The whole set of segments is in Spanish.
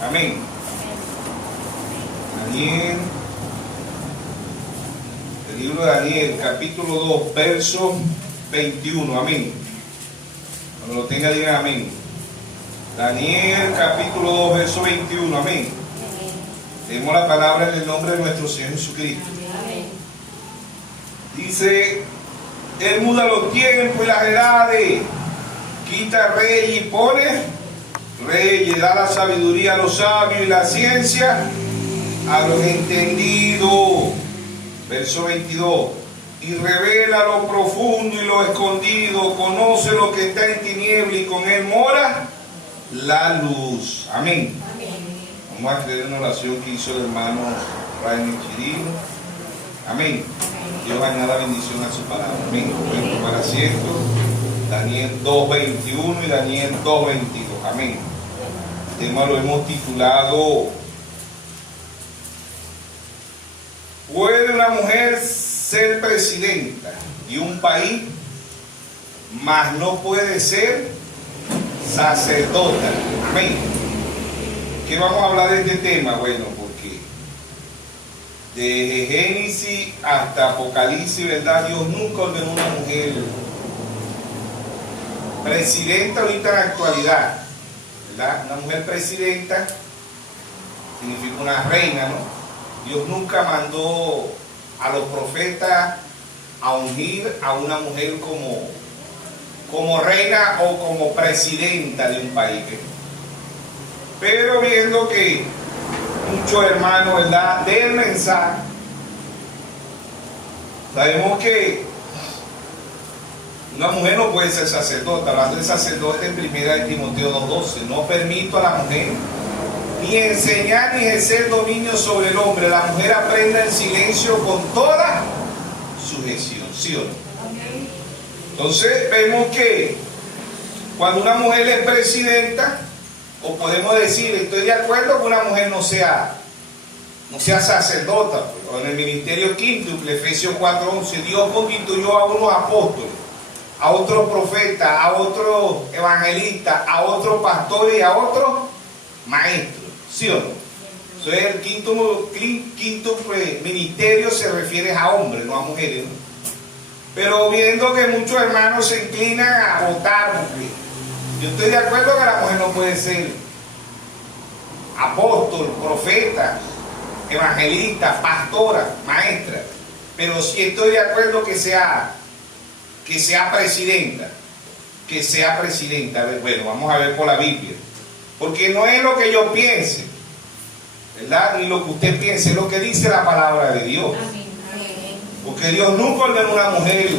Amén. Daniel, el libro de Daniel, capítulo 2, verso 21. Amén. Cuando lo tenga, digan amén. Daniel, capítulo 2, verso 21. Amén. Leemos la palabra en el nombre de nuestro Señor Jesucristo. Amén. Dice: Él muda los tiempos y las edades, quita rey y pone reyes, da la sabiduría a los sabios y la ciencia a los entendidos. Verso 22. Y revela lo profundo y lo escondido, conoce lo que está en tiniebla y con él mora la luz. Amén. Vamos a creer en la oración que hizo el hermano Rainer Chirino. Amén. Dios añada bendición a su palabra. Amén. Pueden tomar asiento. Daniel 2:21 y Daniel 2:22. Amén. El tema lo hemos titulado: ¿puede una mujer ser presidenta de un país, mas no puede ser sacerdota? Amén. ¿Qué vamos a hablar de este tema? Bueno, porque desde Génesis hasta Apocalipsis, ¿verdad? Dios nunca ordenó una mujer presidenta ahorita en la actualidad, ¿verdad? Una mujer presidenta significa una reina, ¿no? Dios nunca mandó a los profetas a ungir a una mujer como reina o como presidenta de un país. Pero viendo que muchos hermanos, ¿verdad?, del mensaje, sabemos que una mujer no puede ser sacerdota. Hablando de sacerdote en 1 Timoteo 2:12, no permito a la mujer ni enseñar ni ejercer dominio sobre el hombre. La mujer aprenda en silencio con toda sujeción. ¿Sí o no? Entonces vemos que cuando una mujer es presidenta, o podemos decir, estoy de acuerdo que una mujer no sea sacerdota. O en el ministerio quíntuple, Efesios 4:11, Dios constituyó a unos apóstoles, a otros profetas, a otros evangelistas, a otros pastores y a otros maestros. ¿Sí o no? Entonces el quinto ministerio se refiere a hombres, no a mujeres, ¿no? Pero viendo que muchos hermanos se inclinan a votar, porque yo estoy de acuerdo que la mujer no puede ser apóstol, profeta, evangelista, pastora, maestra, pero sí estoy de acuerdo que sea presidenta, Bueno, vamos a ver por la Biblia, porque no es lo que yo piense, ¿verdad?, ni lo que usted piense, es lo que dice la palabra de Dios. Porque Dios nunca ordenó a una mujer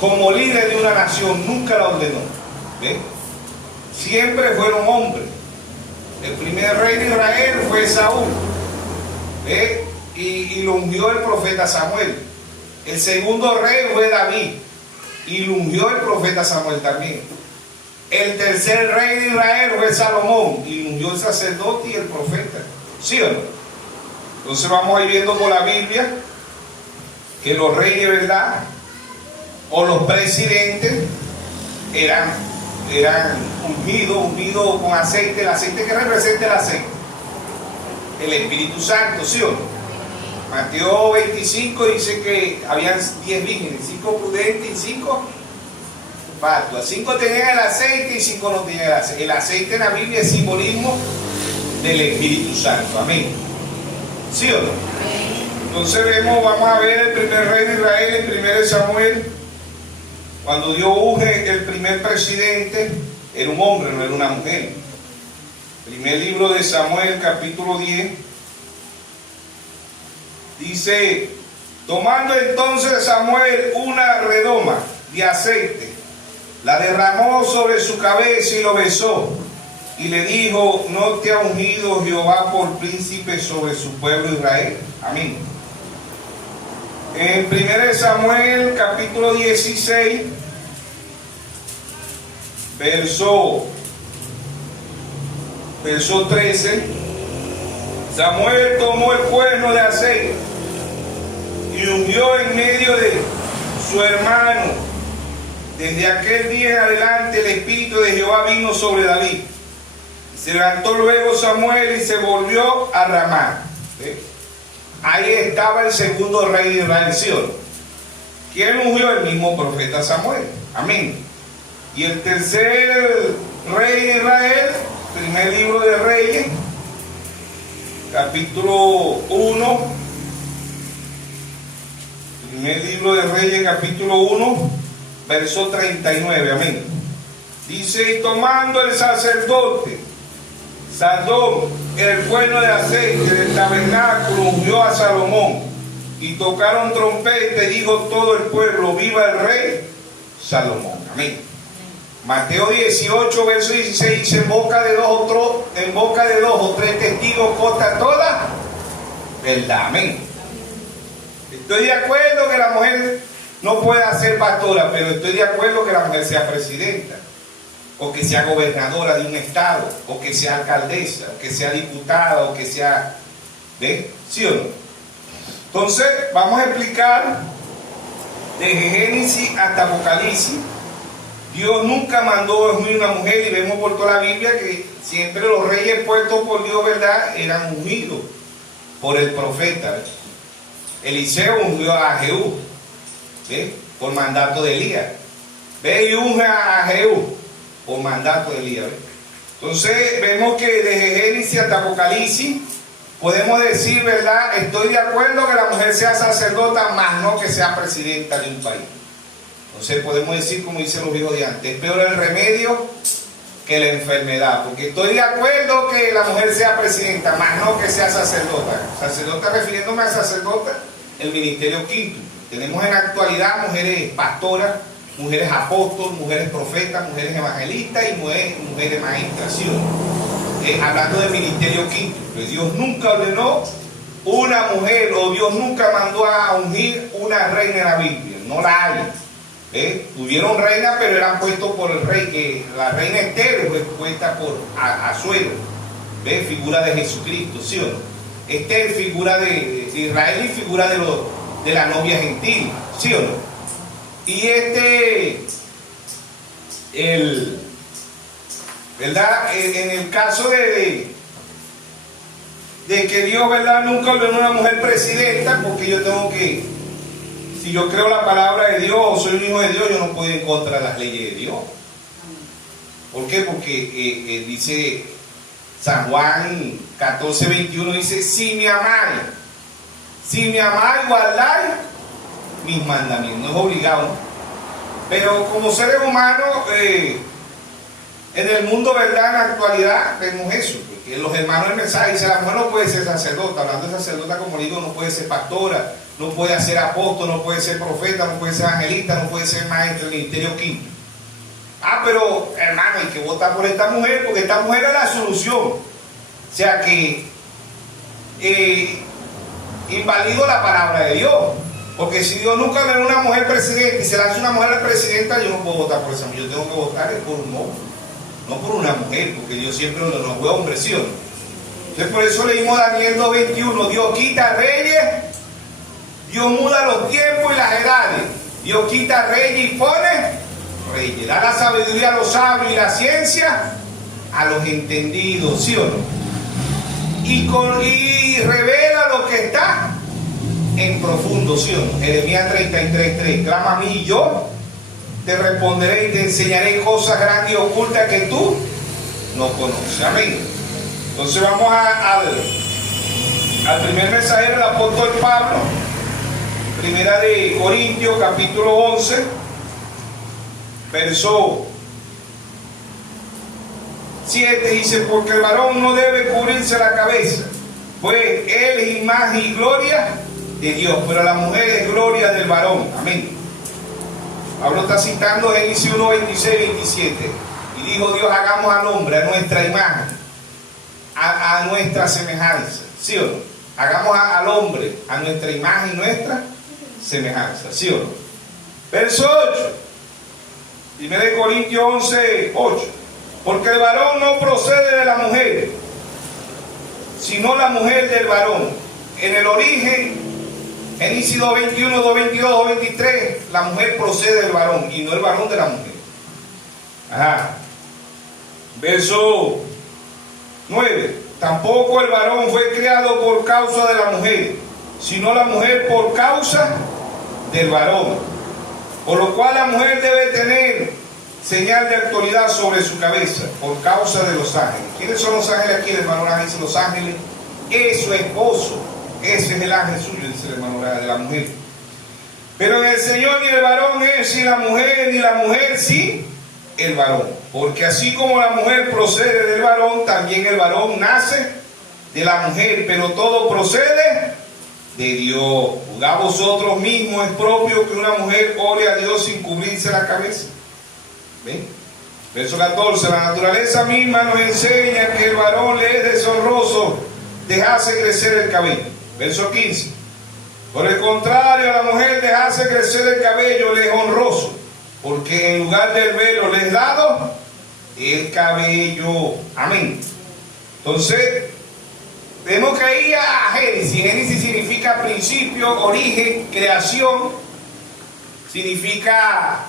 como líder de una nación, nunca la ordenó. ¿Ve? Siempre fueron hombres. El primer rey de Israel fue Saúl, ¿ve?, y lo ungió el profeta Samuel. El segundo rey fue David, y lo ungió el profeta Samuel también. El tercer rey de Israel fue Salomón, y lo ungió el sacerdote y el profeta. ¿Sí o no? Entonces vamos a ir viendo por la Biblia que los reyes, ¿verdad?, o los presidentes eran ungidos con aceite. El aceite, que representa el aceite, el Espíritu Santo. ¿Sí o no? Mateo 25 dice que habían 10 vírgenes, 5 prudentes y 5 fatuas. 5 tenían el aceite y 5 no tenían el aceite. El aceite en la Biblia es simbolismo del Espíritu Santo. Amén. ¿Sí o no? Entonces vamos a ver el primer rey de Israel en 1 Samuel. Cuando Dios unge el primer presidente, era un hombre, no era una mujer. Primer libro de Samuel, capítulo 10. Dice: tomando entonces Samuel una redoma de aceite, la derramó sobre su cabeza y lo besó, y le dijo: ¿no te ha ungido Jehová por príncipe sobre su pueblo Israel? Amén. En 1 Samuel, capítulo 16, verso 13, Samuel tomó el cuerno de aceite y ungió en medio de su hermano. Desde aquel día en adelante el Espíritu de Jehová vino sobre David. Se levantó luego Samuel y se volvió a Ramá. ¿Sí? Ahí estaba el segundo rey de Israel, ¿sí o no? ¿Quién ungió? El mismo profeta Samuel. Amén. Y el tercer rey de Israel, primer libro de Reyes, capítulo 1. Primer libro de Reyes, capítulo 1, verso 39. Amén. Dice: y tomando el sacerdote Sadón el cuerno de aceite del tabernáculo, ungió a Salomón, y tocaron trompeta, y dijo todo el pueblo: viva el rey Salomón. Amén. Mateo 18, verso 16 dice: en boca de dos o tres testigos consta toda verdad. Amén. Estoy de acuerdo que la mujer no pueda ser pastora, pero estoy de acuerdo que la mujer sea presidenta, o que sea gobernadora de un estado, o que sea alcaldesa, o que sea diputada, o que sea... ¿Ves? ¿Sí o no? Entonces, vamos a explicar desde Génesis hasta Apocalipsis. Dios nunca mandó a ungir una mujer, y vemos por toda la Biblia que siempre los reyes puestos por Dios, ¿verdad?, eran ungidos por el profeta. ¿Ves? Eliseo ungió a Jehú, ¿ves?, por mandato de Elías. ¿Ves? Y unge a Jehú por mandato de Elías. ¿Ves? Entonces vemos que desde Génesis hasta Apocalipsis podemos decir, ¿verdad?, estoy de acuerdo que la mujer sea sacerdota, más no que sea presidenta de un país. Entonces podemos decir, como dicen los viejos de antes, es peor el remedio que la enfermedad, porque estoy de acuerdo que la mujer sea presidenta, más no que sea sacerdota. Sacerdota, refiriéndome a sacerdota, el ministerio quinto. Tenemos en la actualidad mujeres pastoras, mujeres apóstoles, mujeres profetas, mujeres evangelistas y mujeres maestras. ¿Sí? Hablando del ministerio quinto, pues Dios nunca ordenó una mujer, o Dios nunca mandó a ungir una reina en la Biblia, no la hay. Tuvieron reina, pero eran puestos por el rey, que la reina Esther fue puesta por Asuero, figura de Jesucristo, ¿sí o no? Esther, figura de Israel, y figura de la novia gentil, ¿sí o no? Y ¿verdad? En el caso de que Dios, ¿verdad?, nunca ordenó a una mujer presidenta, porque yo tengo que, si yo creo la palabra de Dios, o soy un hijo de Dios, yo no puedo ir en contra de las leyes de Dios. ¿Por qué? Porque dice San Juan 14, 21, dice: si me amáis, guardáis mis mandamientos. No es obligado, ¿no? Pero como seres humanos, en el mundo, ¿verdad?, en la actualidad vemos eso, porque los hermanos del mensaje dicen: la mujer no puede ser sacerdota. Hablando de sacerdota, como digo, no puede ser pastora, no puede ser apóstol, no puede ser profeta, no puede ser evangelista, no puede ser maestro del ministerio quinto. Pero hermano, hay que votar por esta mujer, porque esta mujer es la solución. O sea que invalido la palabra de Dios, porque si Dios nunca le da una mujer presidenta y se la hace una mujer presidenta, yo no puedo votar por esa mujer. Yo tengo que votar por un hombre, no por una mujer, porque Dios siempre nos fue hombre, ¿sí o no? Entonces por eso leímos Daniel 2:21: Dios quita reyes, Dios muda los tiempos y las edades. Dios quita reyes y pone reyes. Da la sabiduría a los sabios y la ciencia a los entendidos, ¿sí o no? Y revela lo que está en profundo, ¿sí o no? Jeremías 33:3: clama a mí y yo te responderé y te enseñaré cosas grandes y ocultas que tú no conoces. Amén. Entonces vamos al primer mensajero del apóstol Pablo, primera de Corintios, capítulo 11, verso 7, dice: porque el varón no debe cubrirse la cabeza, pues él es imagen y gloria de Dios, pero la mujer es gloria del varón. Amén. Pablo está citando Génesis 1, 26, 27. Y dijo Dios: hagamos al hombre a nuestra imagen, a nuestra semejanza. ¿Sí o no? Hagamos al hombre a nuestra imagen y nuestra semejanza. ¿Sí o no? Verso 8. 1 Corintios 11, 8. Porque el varón no procede de la mujer, sino la mujer del varón. En el origen, Génesis 2:21, 2:22, 2:23, la mujer procede del varón y no el varón de la mujer. Verso 9. Tampoco el varón fue creado por causa de la mujer, sino la mujer por causa del varón. Por lo cual la mujer debe tener señal de autoridad sobre su cabeza, por causa de los ángeles. ¿Quiénes son los ángeles aquí? El hermano Ángel dice los ángeles es su esposo. Ese es el ángel suyo, dice el hermano de la mujer. Pero en el Señor ni el varón es sin la mujer, ni la mujer sin el varón. Porque así como la mujer procede del varón, también el varón nace de la mujer. Pero todo procede de Dios. A vosotros mismos es propio que una mujer ore a Dios sin cubrirse la cabeza. ¿Ven? Verso 14. La naturaleza misma nos enseña que el varón le es deshonroso dejarse crecer el cabello. Verso 15. Por el contrario, a la mujer dejarse crecer el cabello le es honroso, porque en lugar del velo le es dado el cabello. Amén. Entonces, tenemos que ir a Génesis. Génesis significa principio, origen, creación, significa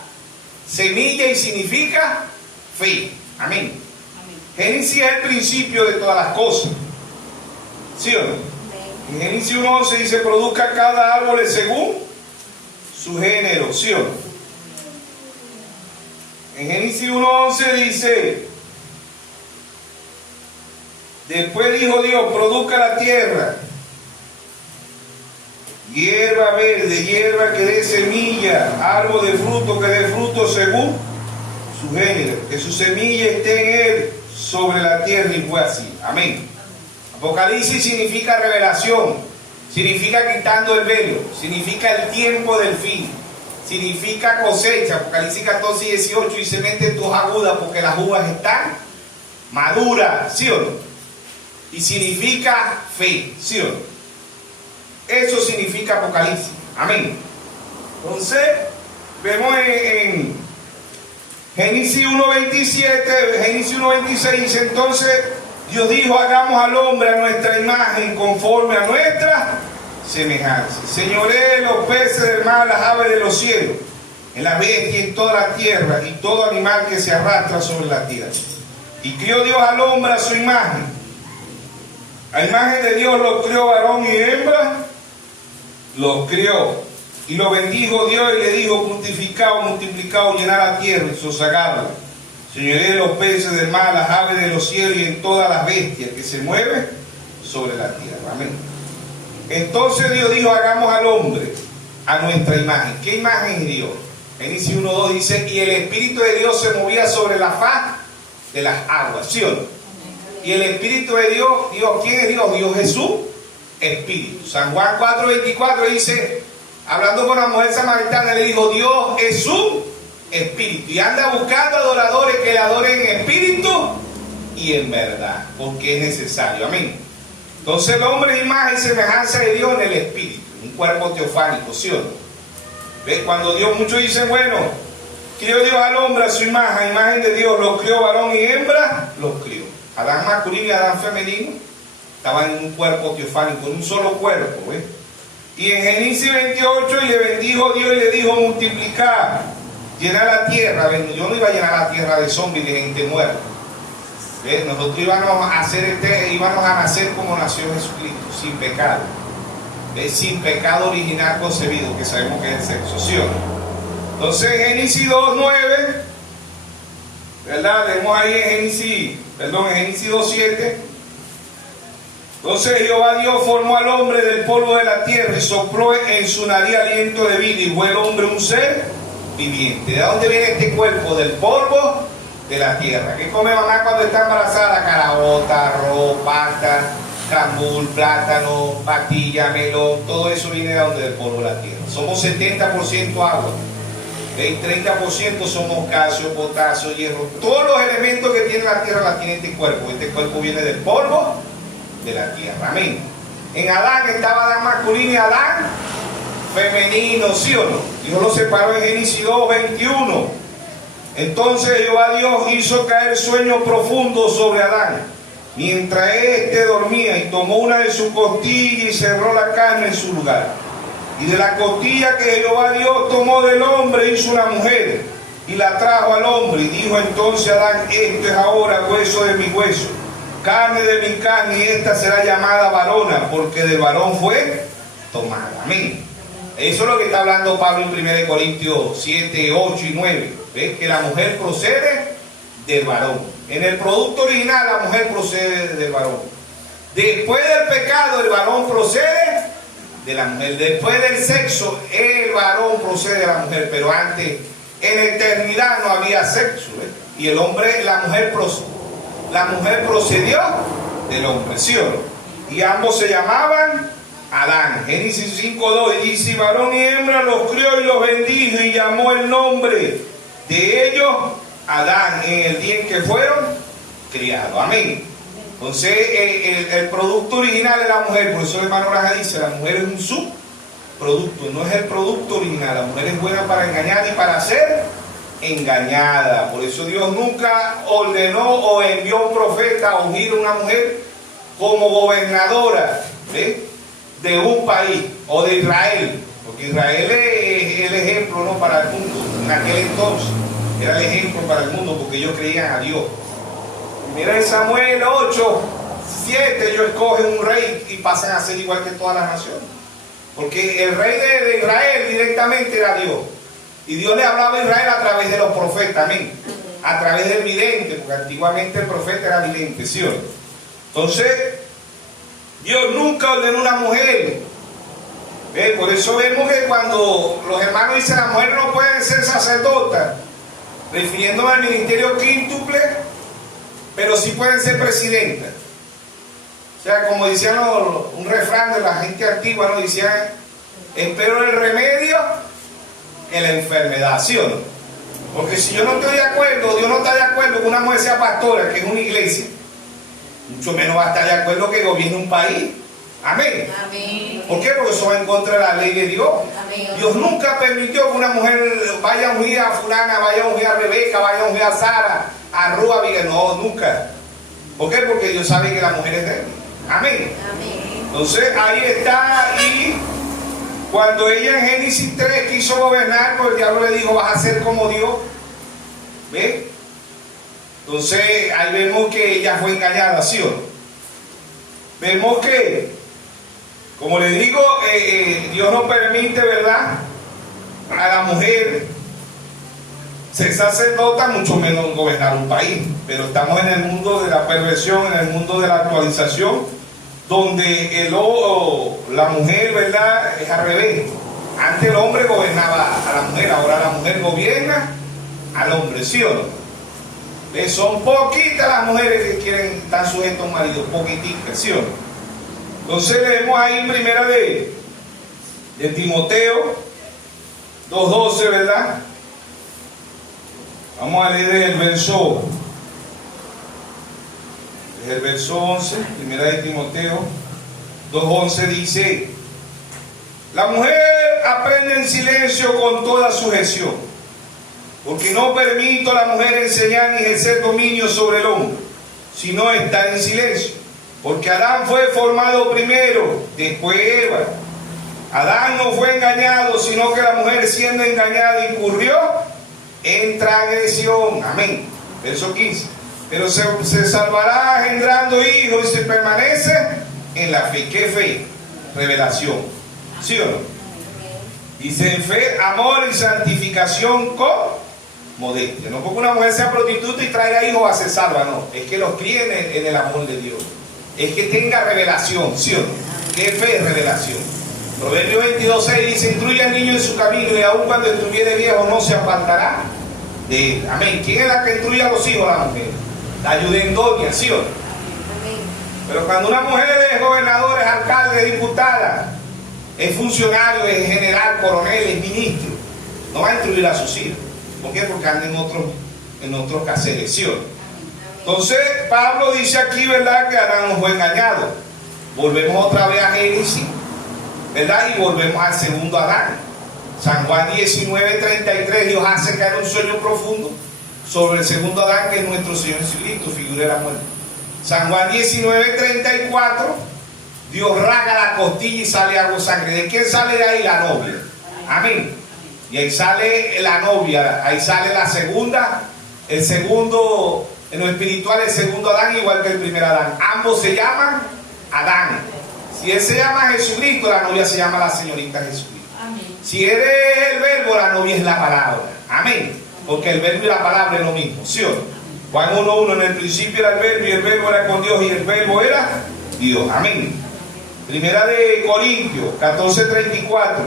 semilla y significa fe. Amén. Génesis es el principio de todas las cosas. ¿Sí o no? En Génesis 1:11 dice: produzca cada árbol según su género. ¿Sí o no? En Génesis 1:11 dice: después dijo Dios, produzca la tierra hierba verde, hierba que dé semilla, árbol de fruto que dé fruto según su género, que su semilla esté en él sobre la tierra, y fue así. Amén. Apocalipsis significa revelación, significa quitando el velo, significa el tiempo del fin, significa cosecha. Apocalipsis 14:18 dice: mete tus agudas porque las uvas están maduras. ¿Sí o no? Y significa fe. ¿Sí o no? Eso significa Apocalipsis. Amén. Entonces, vemos en Génesis 1:27, Génesis 1:26 dice: entonces Dios dijo: hagamos al hombre a nuestra imagen, conforme a nuestra semejanza. Señoree los peces del mar, las aves de los cielos, en la bestia, en toda la tierra, y todo animal que se arrastra sobre la tierra. Y crió Dios al hombre a su imagen. A imagen de Dios lo crió, varón y hembra los crió. Y lo bendijo Dios y le dijo: fructificado, multiplicado, llenar la tierra y sosegarla. Señoree de los peces del mar, las aves de los cielos, y en todas las bestias que se mueven sobre la tierra. Amén. Entonces Dios dijo: hagamos al hombre a nuestra imagen. ¿Qué imagen es Dios? Génesis 1:2 dice: y el Espíritu de Dios se movía sobre la faz de las aguas. ¿Sí o no? Y el Espíritu de Dios, ¿quién es Dios? Dios Jesús, Espíritu. San Juan 4:24 dice, hablando con la mujer samaritana, le dijo: Dios es su Espíritu, y anda buscando adoradores que le adoren en espíritu y en verdad, porque es necesario. Amén. Entonces el hombre es imagen y semejanza de Dios en el Espíritu, un cuerpo teofánico. ¿Sí o no? ¿Ves? Cuando Dios, muchos dicen: bueno, crió Dios al hombre a su imagen, imagen de Dios, los crió, varón y hembra los crió. Adán masculino y Adán femenino estaban en un cuerpo teofánico, en un solo cuerpo. ¿Ves? Y en Génesis 28, y le bendijo Dios y le dijo: multiplicar, llenar la tierra. Yo no iba a llenar la tierra de zombies, de gente muerta. ¿Ves? Nosotros íbamos a nacer como nació Jesucristo, sin pecado. ¿Ves? Sin pecado original concebido, que sabemos que es el sexo. ¿Sí o no? Entonces Génesis 2:9, ¿verdad? Leemos ahí en Génesis 2:7. Entonces Jehová Dios formó al hombre del polvo de la tierra y sopló en su nariz aliento de vida, y fue el hombre un ser viviente. ¿De dónde viene este cuerpo? Del polvo de la tierra. ¿Qué come mamá cuando está embarazada? Caraota, arroz, pasta, cambur, plátano, patilla, melón. Todo eso viene de donde, del polvo de la tierra. Somos 70% agua. El 30% somos calcio, potasio, hierro. Todos los elementos que tiene la tierra la tiene este cuerpo. Este cuerpo viene del polvo de la tierra. Amén. En Adán estaba Adán masculino y Adán femenino. ¿Sí o no? Dios lo separó en Génesis 2:21. Entonces Jehová Dios hizo caer sueño profundo sobre Adán, mientras éste dormía, y tomó una de sus costillas y cerró la carne en su lugar. Y de la costilla que Jehová Dios tomó del hombre hizo una mujer, y la trajo al hombre. Y dijo entonces Adán: esto es ahora hueso de mi hueso carne de mi carne, y esta será llamada varona, porque del varón fue tomada. Amén. Eso es lo que está hablando Pablo en 1 Corintios 7, 8 y 9. ¿Ves? Que la mujer procede del varón. En el producto original la mujer procede del varón. Después del pecado el varón procede de la mujer. Después del sexo el varón procede de la mujer. Pero antes, en eternidad no había sexo. ¿Ves? Y el hombre, la mujer procedió del hombre, ¿sí o no? Y ambos se llamaban Adán. Génesis 5:2 dice: varón y hembra los crió y los bendijo y llamó el nombre de ellos Adán en el día en que fueron criados. Amén. Entonces el producto original es la mujer. Por eso el hermano Raja dice: la mujer es un subproducto, no es el producto original. La mujer es buena para engañar y para ser engañada. Por eso Dios nunca ordenó o envió un profeta a ungir a una mujer como gobernadora de un país o de Israel, porque Israel es el ejemplo, ¿no?, para el mundo. En aquel entonces era el ejemplo para el mundo, porque ellos creían a Dios. Mira en Samuel 8, 7, ellos escogen un rey y pasan a ser igual que todas las naciones, porque el rey de Israel directamente era Dios, y Dios le hablaba a Israel a través de los profetas. Amén. A través del vidente, porque antiguamente el profeta era vidente, ¿sí o no? Entonces Dios nunca ordenó una mujer. Por eso vemos que cuando los hermanos dicen las mujeres no pueden ser sacerdotas, refiriéndome al ministerio quíntuple, pero sí pueden ser presidentas. O sea, como decían un refrán de la gente antigua, ¿no? Decían: espero el remedio en la enfermedad, ¿sí o no? Porque si yo no estoy de acuerdo, Dios no está de acuerdo que una mujer sea pastora, que es una iglesia, mucho menos va a estar de acuerdo que gobierne un país. Amén. Amén. ¿Por qué? Porque eso va en contra de la ley de Dios. Amén. Dios nunca permitió que una mujer vaya a ungir a fulana, vaya a ungir a Rebeca, vaya a ungir a Sara, a Rúa, no, nunca. ¿Por qué? Porque Dios sabe que la mujer es débil. Amén. Amén. Entonces ahí está. Y cuando ella en Génesis 3 quiso gobernar, pues el diablo le dijo: vas a ser como Dios. ¿Ves? Entonces ahí vemos que ella fue engañada, ¿sí o no? Vemos que, como le digo, Dios no permite, ¿verdad?, a la mujer ser sacerdota, mucho menos gobernar un país. Pero estamos en el mundo de la perversión, en el mundo de la actualización, donde la mujer, ¿verdad?, es al revés. Antes el hombre gobernaba a la mujer, ahora la mujer gobierna al hombre, ¿sí o no? Son poquitas las mujeres que quieren estar sujetas a un marido, poquiticas, ¿sí o no? Entonces leemos ahí en primera de Timoteo 2:12, ¿verdad? Vamos a leer desde el verso 11, primera de Timoteo 2:11 dice: la mujer aprende en silencio con toda sujeción, porque no permito a la mujer enseñar ni ejercer dominio sobre el hombre, sino estar en silencio. Porque Adán fue formado primero, después Eva. Adán no fue engañado, sino que la mujer, siendo engañada, incurrió en transgresión. Amén. Verso 15. Pero se salvará engendrando hijos y se permanece en la fe. ¿Qué fe? Revelación. ¿Sí o no? Dice: en fe, amor y santificación con modestia. No porque una mujer sea prostituta y traiga hijos va a ser salva, no. Es que los críe en el amor de Dios. Es que tenga revelación, ¿sí o no? ¿Qué fe es revelación? Proverbios 22:6 dice: instruye al niño en su camino, y aun cuando estuviere viejo no se apartará de él. Amén. ¿Quién es la que instruye a los hijos? La mujer. La ayudendonia, ¿sí o no? Amén. Pero cuando una mujer es gobernadora, es alcalde, es diputada, es funcionario, es general, coronel, es ministro, no va a instruir a sus hijos. ¿Por qué? Porque anda en otros caseres, ¿sí o no? Entonces Pablo dice aquí, ¿verdad?, que Adán no fue engañado. Volvemos otra vez a Génesis, ¿verdad? Y volvemos al segundo Adán. San Juan 19:33, Dios hace caer un sueño profundo sobre el segundo Adán, que es nuestro Señor Jesucristo, figura de la muerte. San Juan 19:34, Dios raga la costilla y sale algo de sangre. ¿De quién sale de ahí? La novia. Amén. Y ahí sale la novia, ahí sale la segunda, el segundo En lo espiritual el segundo Adán igual que el primer Adán. Ambos se llaman Adán. Si él se llama Jesucristo, la novia se llama la señorita Jesucristo. Amén. Si él es el verbo, la novia es la palabra. Amén. Porque el verbo y la palabra es lo mismo, ¿sí o no? Juan 1:1, en el principio era el verbo y el verbo era con Dios y el verbo era Dios. Amén. Primera de Corintios 14:34.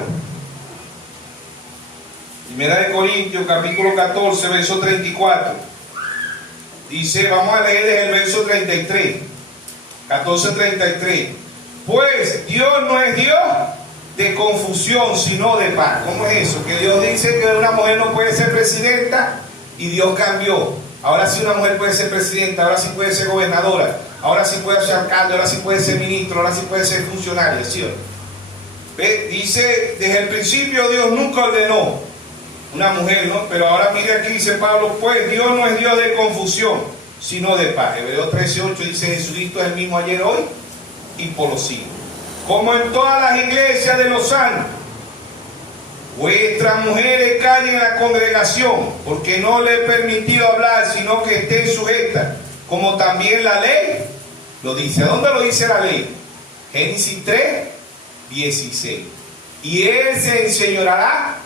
Primera de Corintios capítulo 14 verso 34. Dice, vamos a leer desde el verso 33. 14:33. Pues Dios no es Dios de confusión, sino de paz. ¿Cómo es eso? Que Dios dice que una mujer no puede ser presidenta y Dios cambió. Ahora sí una mujer puede ser presidenta, ahora sí puede ser gobernadora, ahora sí puede ser alcalde, ahora sí puede ser ministro, ahora sí puede ser funcionaria, ¿sí o no? ¿Ve? Dice, desde el principio Dios nunca ordenó una mujer, ¿no? Pero ahora mire aquí, dice Pablo, pues Dios no es Dios de confusión, sino de paz. Hebreos 13:8 dice, Jesucristo es el mismo ayer, hoy y por los siglos. Como en todas las iglesias de los santos, vuestras mujeres callen en la congregación, porque no le he permitido hablar, sino que estén sujetas, como también la ley lo dice. ¿Dónde lo dice la ley? Génesis 3:16. Y él se enseñoreará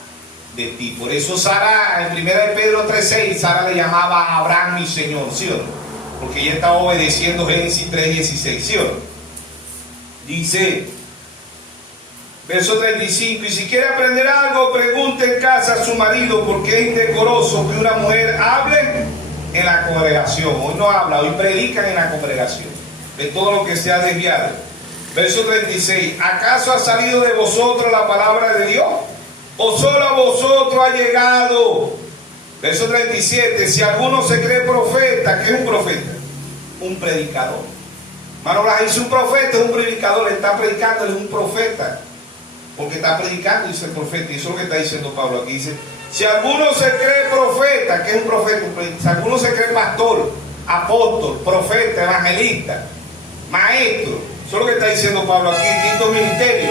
de ti. Por eso Sara, en 1 de Pedro 3:6, Sara le llamaba a Abraham mi Señor, ¿sí o no? Porque ella estaba obedeciendo Génesis 3:16, ¿sí o no? Dice, verso 35, y si quiere aprender algo, pregunte en casa a su marido, porque es indecoroso que una mujer hable en la congregación. Hoy no habla, hoy predican en la congregación de todo lo que se ha desviado. Verso 36, ¿acaso ha salido de vosotros la palabra de Dios? ¿O solo a vosotros ha llegado? Verso 37, si alguno se cree profeta, ¿qué es un profeta? Un predicador. Hermano Blas dice un profeta, es un predicador, él está predicando, él es un profeta. Porque está predicando, dice el profeta, y eso es lo que está diciendo Pablo aquí. Dice, si alguno se cree profeta, ¿qué es un profeta? Si alguno se cree pastor, apóstol, profeta, evangelista, maestro, eso es lo que está diciendo Pablo aquí, en quinto ministerio.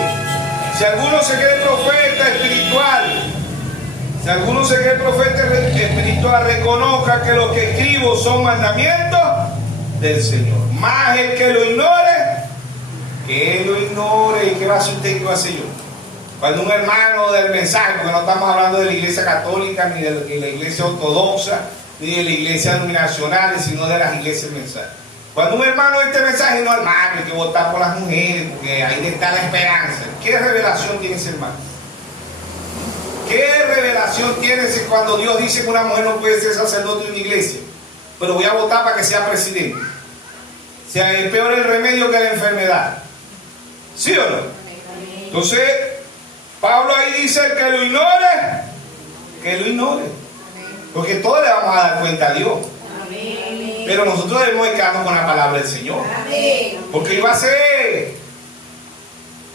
Si alguno se cree profeta espiritual, si alguno se cree profeta espiritual, reconozca que lo que escribo son mandamientos del Señor. Más el que lo ignore, que lo ignore. ¿Y qué va a hacer usted y qué va a hacer yo? Cuando un hermano del mensaje, porque no estamos hablando de la iglesia católica, ni de la iglesia ortodoxa, ni de la iglesia denominacional, sino de las iglesias del mensaje. Cuando un hermano de este mensaje, no, hermano, hay que votar por las mujeres, porque ahí está la esperanza. ¿Qué revelación tiene ese hermano? ¿Qué revelación tiene ese cuando Dios dice que una mujer no puede ser sacerdote de una iglesia? Pero voy a votar para que sea presidente. O sea, es peor el remedio que la enfermedad. ¿Sí o no? Entonces, Pablo ahí dice que lo ignore, que lo ignore. Porque todos le vamos a dar cuenta a Dios. Pero nosotros debemos quedarnos con la palabra del Señor. Porque iba a ser,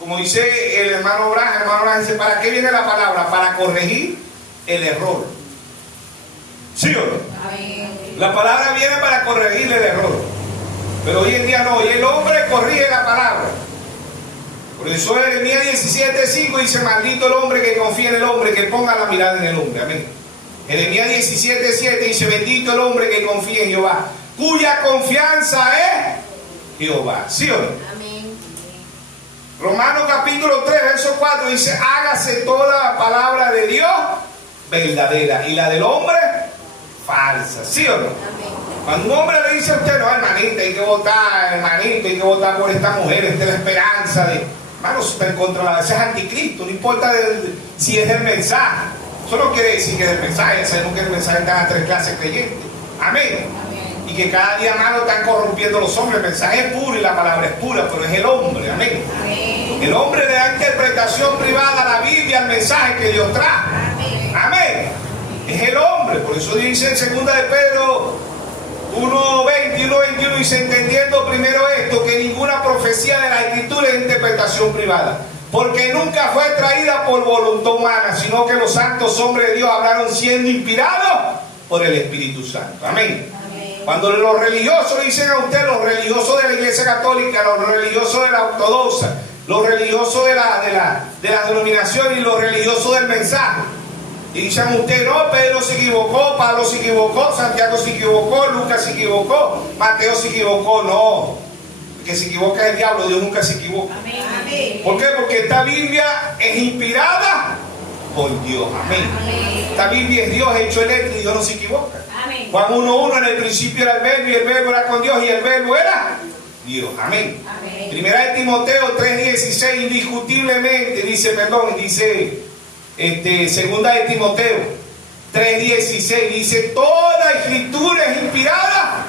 como dice el hermano Bras dice, ¿para qué viene la palabra? Para corregir el error. ¿Sí o no? La palabra viene para corregir el error. Pero hoy en día no, y el hombre corrige la palabra. Por eso Jeremías 17:5 dice, maldito el hombre que confía en el hombre, que ponga la mirada en el hombre. Amén. Jeremías 17:7 dice, bendito el hombre que confía en Jehová, cuya confianza es Jehová. ¿Sí o no? Amén. Romanos capítulo 3, verso 4 dice, hágase toda la palabra de Dios verdadera y la del hombre falsa. ¿Sí o no? Amén. Cuando un hombre le dice a usted, no, hermanita, hay que votar, hermanito, hay que votar por esta mujer, esta es la esperanza de... Hermano, está en contra de la... Ese es anticristo, no importa si es del mensaje. Eso no quiere decir que es del mensaje, ya sabemos que el mensaje está en 3 clases creyentes. Amén. Amén. Y que cada día más lo están corrompiendo los hombres. El mensaje es puro y la palabra es pura, pero es el hombre. Amén. Amén. El hombre le da interpretación privada a la Biblia, al mensaje que Dios trae. Amén. Amén. Es el hombre. Por eso dice en 2 de Pedro 1:20 y 1:21, dice, entendiendo primero esto, que ninguna profecía de la Escritura es interpretación privada, porque nunca fue traída por voluntad humana, sino que los santos hombres de Dios hablaron siendo inspirados por el Espíritu Santo. Amén. Amén. Cuando los religiosos dicen a usted, los religiosos de la Iglesia Católica, los religiosos de la Ortodoxa, los religiosos de la denominación y los religiosos del mensaje, Dicen ustedes, no, Pedro se equivocó, Pablo se equivocó, Santiago se equivocó, Lucas se equivocó, Mateo se equivocó. No, el que se equivoca es el diablo, Dios nunca se equivoca. Amén. ¿Por qué? Porque esta Biblia es inspirada por Dios. Amén. Esta Biblia es Dios hecho eléctrico y Dios no se equivoca. Amén. Juan 1:1, en el principio era el verbo y el verbo era con Dios y el verbo era Dios. Amén. Amén. Primera de Timoteo 3:16, indiscutiblemente, dice segunda de Timoteo 3:16, dice, toda escritura es inspirada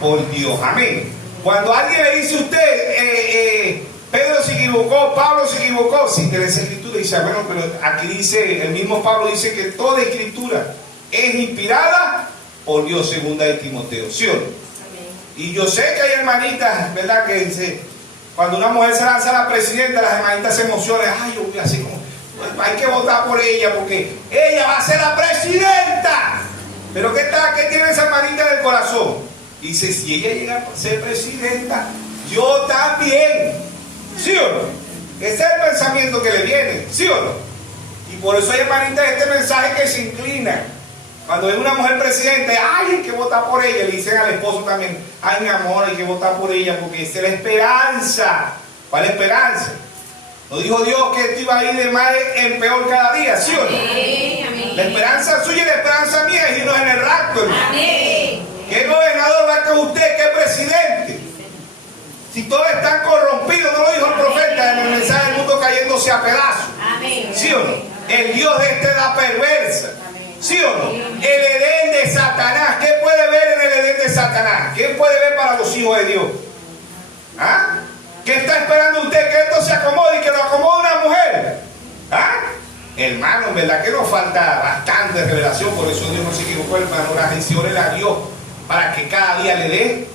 por Dios. Amén. Cuando alguien le dice a usted, Pedro se equivocó, Pablo se equivocó, si interesa escritura, dice, bueno, pero aquí dice, el mismo Pablo dice que toda escritura es inspirada por Dios, segunda de Timoteo, ¿sí o no? Y yo sé que hay hermanitas, ¿verdad? Que cuando una mujer se lanza a la presidenta, las hermanitas se emocionan, ay, yo voy así como, hay que votar por ella porque ella va a ser la presidenta. Pero ¿qué tiene esa hermanita en el corazón? Dice, si ella llega a ser presidenta, yo también. ¿Sí o no? Ese es el pensamiento que le viene, ¿sí o no? Y por eso hay hermanitas de este mensaje que se inclinan. Cuando hay una mujer presidente, ay, hay que votar por ella, le dicen al esposo también, ay, mi amor, hay que votar por ella porque esa es la esperanza. ¿Cuál esperanza? ¿No dijo Dios que esto iba a ir de mal en peor cada día, sí o no? Amén. La esperanza suya y la esperanza mía es irnos en el rapto, hermano. Amén. ¿Qué gobernador va con usted? ¿Qué presidente? Si todos están corrompidos, no lo dijo el profeta en el mensaje del mundo cayéndose a pedazos. Amén. ¿Sí o no? El Dios de esta edad perversa. ¿Sí o no? El Edén de Satanás. ¿Qué puede ver en el Edén de Satanás? ¿Qué puede ver para los hijos de Dios? ¿Ah? ¿Qué está esperando usted? Que esto se acomode y que lo acomode una mujer. ¿Ah? Hermano, en verdad que nos falta bastante revelación. Por eso Dios no se equivocó, hermano. La gestión a Dios para que cada día le dé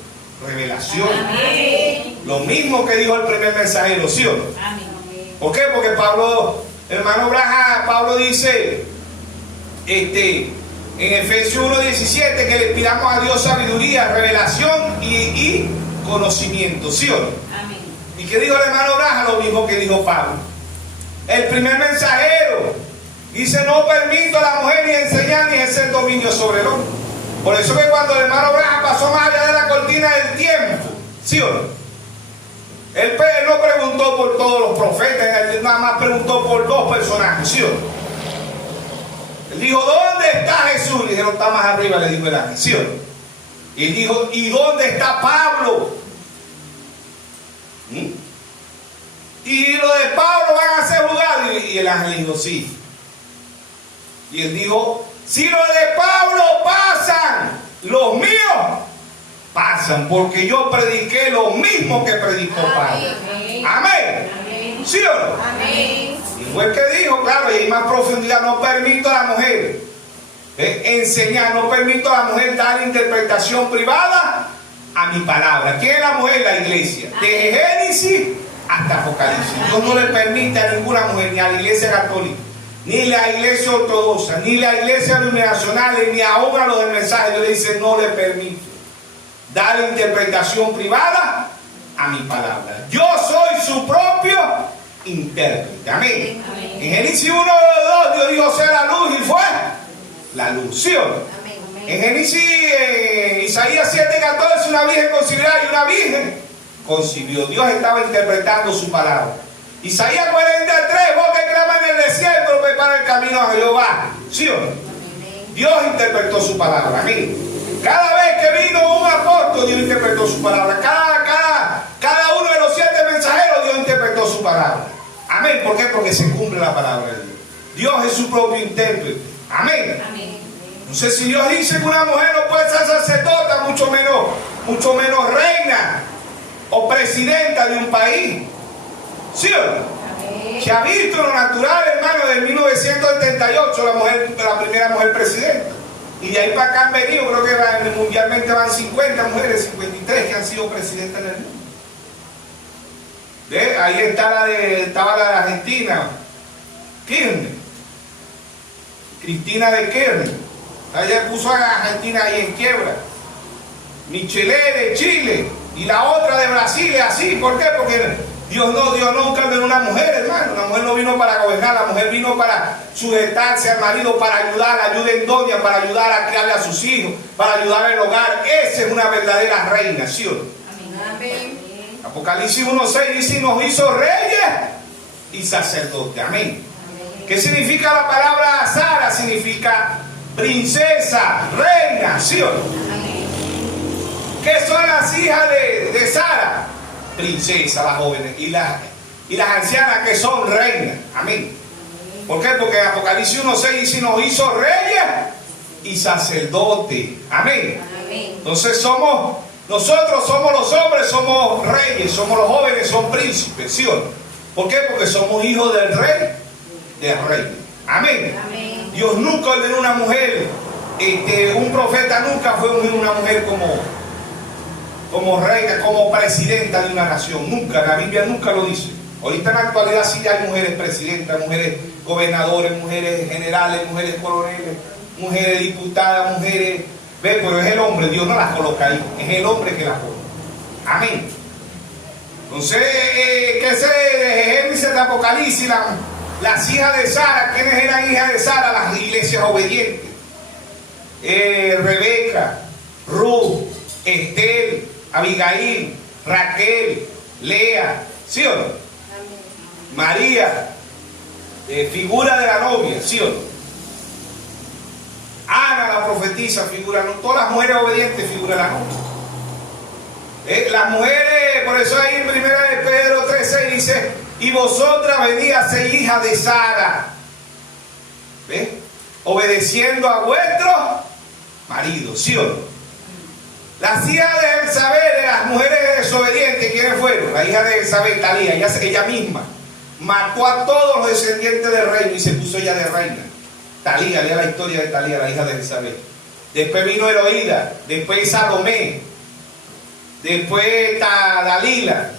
revelación. Amén. Lo mismo que dijo el primer mensajero, ¿sí o no? Amén. ¿Por qué? Porque Pablo, hermano Braja, Pablo dice en Efesios 1:17 que le pidamos a Dios sabiduría, revelación y conocimiento, ¿sí o no? Amén. ¿Y qué dijo el hermano Braja? Lo mismo que dijo Pablo. El primer mensajero dice, no permito a la mujer ni enseñar ni ejercer dominio sobre el hombre. Por eso que cuando el hermano Braja pasó más allá de la cortina del tiempo, ¿sí o no? Él no preguntó por todos los profetas, él nada más preguntó por dos personajes, ¿sí o no? Él dijo, ¿dónde está Jesús? Le dijeron, está más arriba, le dijo el ángel, ¿sí o no? Y él dijo, ¿y dónde está Pablo? Y lo de Pablo van a ser juzgados. Y el ángel dijo, sí. Y él dijo, si lo de Pablo pasan, los míos pasan, porque yo prediqué lo mismo que predicó Pablo. Amén. Amén. Amén. ¿Sí o no? Amén. Y fue el que dijo, claro, y hay más profundidad, no permito a la mujer enseñar, no permito a la mujer dar interpretación privada a mi palabra. ¿Quién es la mujer? La iglesia. De Génesis hasta Apocalipsis. Dios no le permite a ninguna mujer, ni a la iglesia católica, ni la iglesia ortodoxa, ni la iglesia nacional, ni aún a los del mensaje. Dios le dice, no le permito dar interpretación privada a mi palabra. Yo soy su propio intérprete. Amén. Amén. En Génesis 1:2 Dios dijo, sea la luz, y fue la luz. ¿Sí o no? Amén. En Génesis, Isaías 7:14, una virgen concebirá y una virgen concibió. Dios estaba interpretando su palabra. Isaías 43, vos que clamas en el desierto, prepara el camino a Jehová. ¿Sí o no? Dios interpretó su palabra. Amén. Cada vez que vino un apóstol, Dios interpretó su palabra. Cada uno de los 7 mensajeros, Dios interpretó su palabra. Amén. ¿Por qué? Porque se cumple la palabra de Dios. Dios es su propio intérprete. Amén. Amén. Entonces, si Dios dice que una mujer no puede ser sacerdota, mucho menos reina o presidenta de un país. ¿Sí o no? Amén. Se ha visto en lo natural, hermano, de 1978, la primera mujer presidenta. Y de ahí para acá han venido, creo que mundialmente van 50 mujeres, 53 que han sido presidentas en el mundo. ¿Ve? Ahí está estaba la de Argentina, Kirchner, Cristina de Kirchner. Ella puso a Argentina ahí en quiebra. Michelet de Chile, Y la otra de Brasil es así. ¿Por qué? Porque Dios no cambió en una mujer, hermano. Una mujer no vino para gobernar, la mujer vino para sujetarse al marido, para ayudar, ayuda en doña, para ayudar a criarle a sus hijos, para ayudar en el hogar. Esa es una verdadera reina, ¿sí o no? Amén. Apocalipsis 1:6 dice: nos hizo reyes y sacerdotes. Amén. ¿Qué significa la palabra Sara? Significa princesa, reina, ¿sí o no? Amén. ¿Qué son las hijas de Sara? Princesas, las jóvenes. Y las ancianas, que son reinas. Amén. ¿Por qué? Porque en Apocalipsis 1:6 dice: nos hizo reyes y sacerdotes. Amén. Amén. Entonces nosotros somos los hombres, somos reyes, somos los jóvenes, son príncipes, ¿sí o no? ¿Por qué? Porque somos hijos del rey, del rey. Amén. Amén. Dios nunca ordenó una mujer, un profeta nunca fue una mujer como reina, como presidenta de una nación. Nunca, la Biblia nunca lo dice. Ahorita en la actualidad sí hay mujeres presidentas, mujeres gobernadores, mujeres generales, mujeres coroneles, mujeres diputadas, mujeres... ¿Ve? Pero es el hombre, Dios no las coloca ahí, es el hombre que las coloca. Amén. Entonces, ¿qué se de Génesis, de Apocalipsis? Las hijas de Sara, ¿quiénes eran hijas de Sara? Las iglesias obedientes. Rebeca, Ruth, Estel, Abigail, Raquel, Lea, ¿sí o no? Amén. María, figura de la novia, ¿sí o no? Ana, la profetisa, figura, no, todas las mujeres obedientes, figura de la novia. Las mujeres, por eso ahí en 1 de Pedro 3:6 dice: y vosotras venid a ser hijas de Sara, ¿ves? Obedeciendo a vuestros maridos, ¿sí o no? Las hijas de Jezabel, de las mujeres desobedientes, ¿quiénes fueron? La hija de Jezabel, Talía, ella misma mató a todos los descendientes del reino y se puso ella de reina. Talía, lea la historia de Talía, la hija de Jezabel. Después vino Heroída, después Salomé, después Dalila,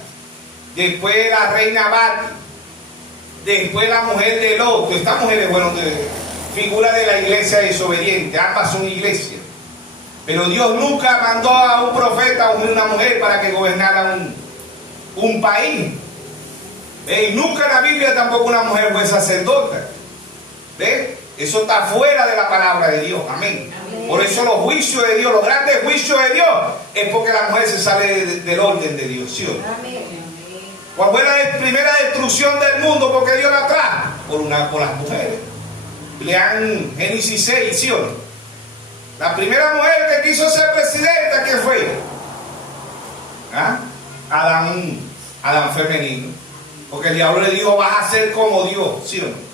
después la reina Bati, después la mujer de Lot. Estas mujeres fueron figuras de la iglesia desobediente, ambas son iglesias. Pero Dios nunca mandó a un profeta o una mujer para que gobernara un país. Y nunca en la Biblia tampoco una mujer fue sacerdota. ¿Ves? Eso está fuera de la palabra de Dios. Amén. Amén. Por eso los juicios de Dios, los grandes juicios de Dios, es porque la mujer se sale del orden de Dios, ¿sí o no? Amén. ¿Cuál fue la primera destrucción del mundo? Porque Dios la trajo por las mujeres. Lean Génesis 6, ¿sí o no? La primera mujer que quiso ser presidenta, ¿qué fue? ¿Ah? Adán femenino. Porque el diablo le dijo: vas a ser como Dios, ¿sí o no?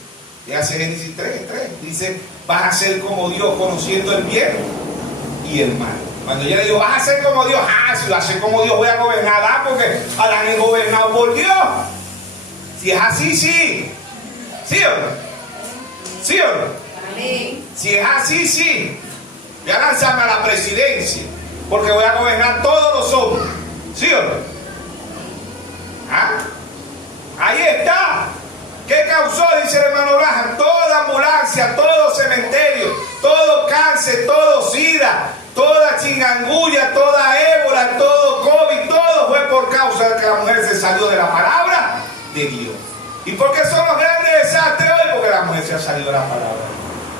Le hace Génesis 3:3. Dice: vas a ser como Dios, conociendo el bien y el mal. Cuando ella le dijo: vas a ser como Dios, si vas a ser como Dios, voy a gobernar. Porque Adán es gobernado por Dios. Si es así, sí. ¿Sí o no? ¿Sí o no? Amén. Si es así, sí. Voy a lanzarme a la presidencia, porque voy a gobernar todos los hombres. ¿Sí o no? ¿Ah? Ahí está. ¿Qué causó? Dice el hermano Graham: toda ambulancia, todo cementerio, todo cáncer, todo sida, toda chingangulla, toda ébola, todo COVID, todo fue por causa de que la mujer se salió de la palabra de Dios. ¿Y por qué son los grandes desastres hoy? Porque la mujer se ha salido de la palabra.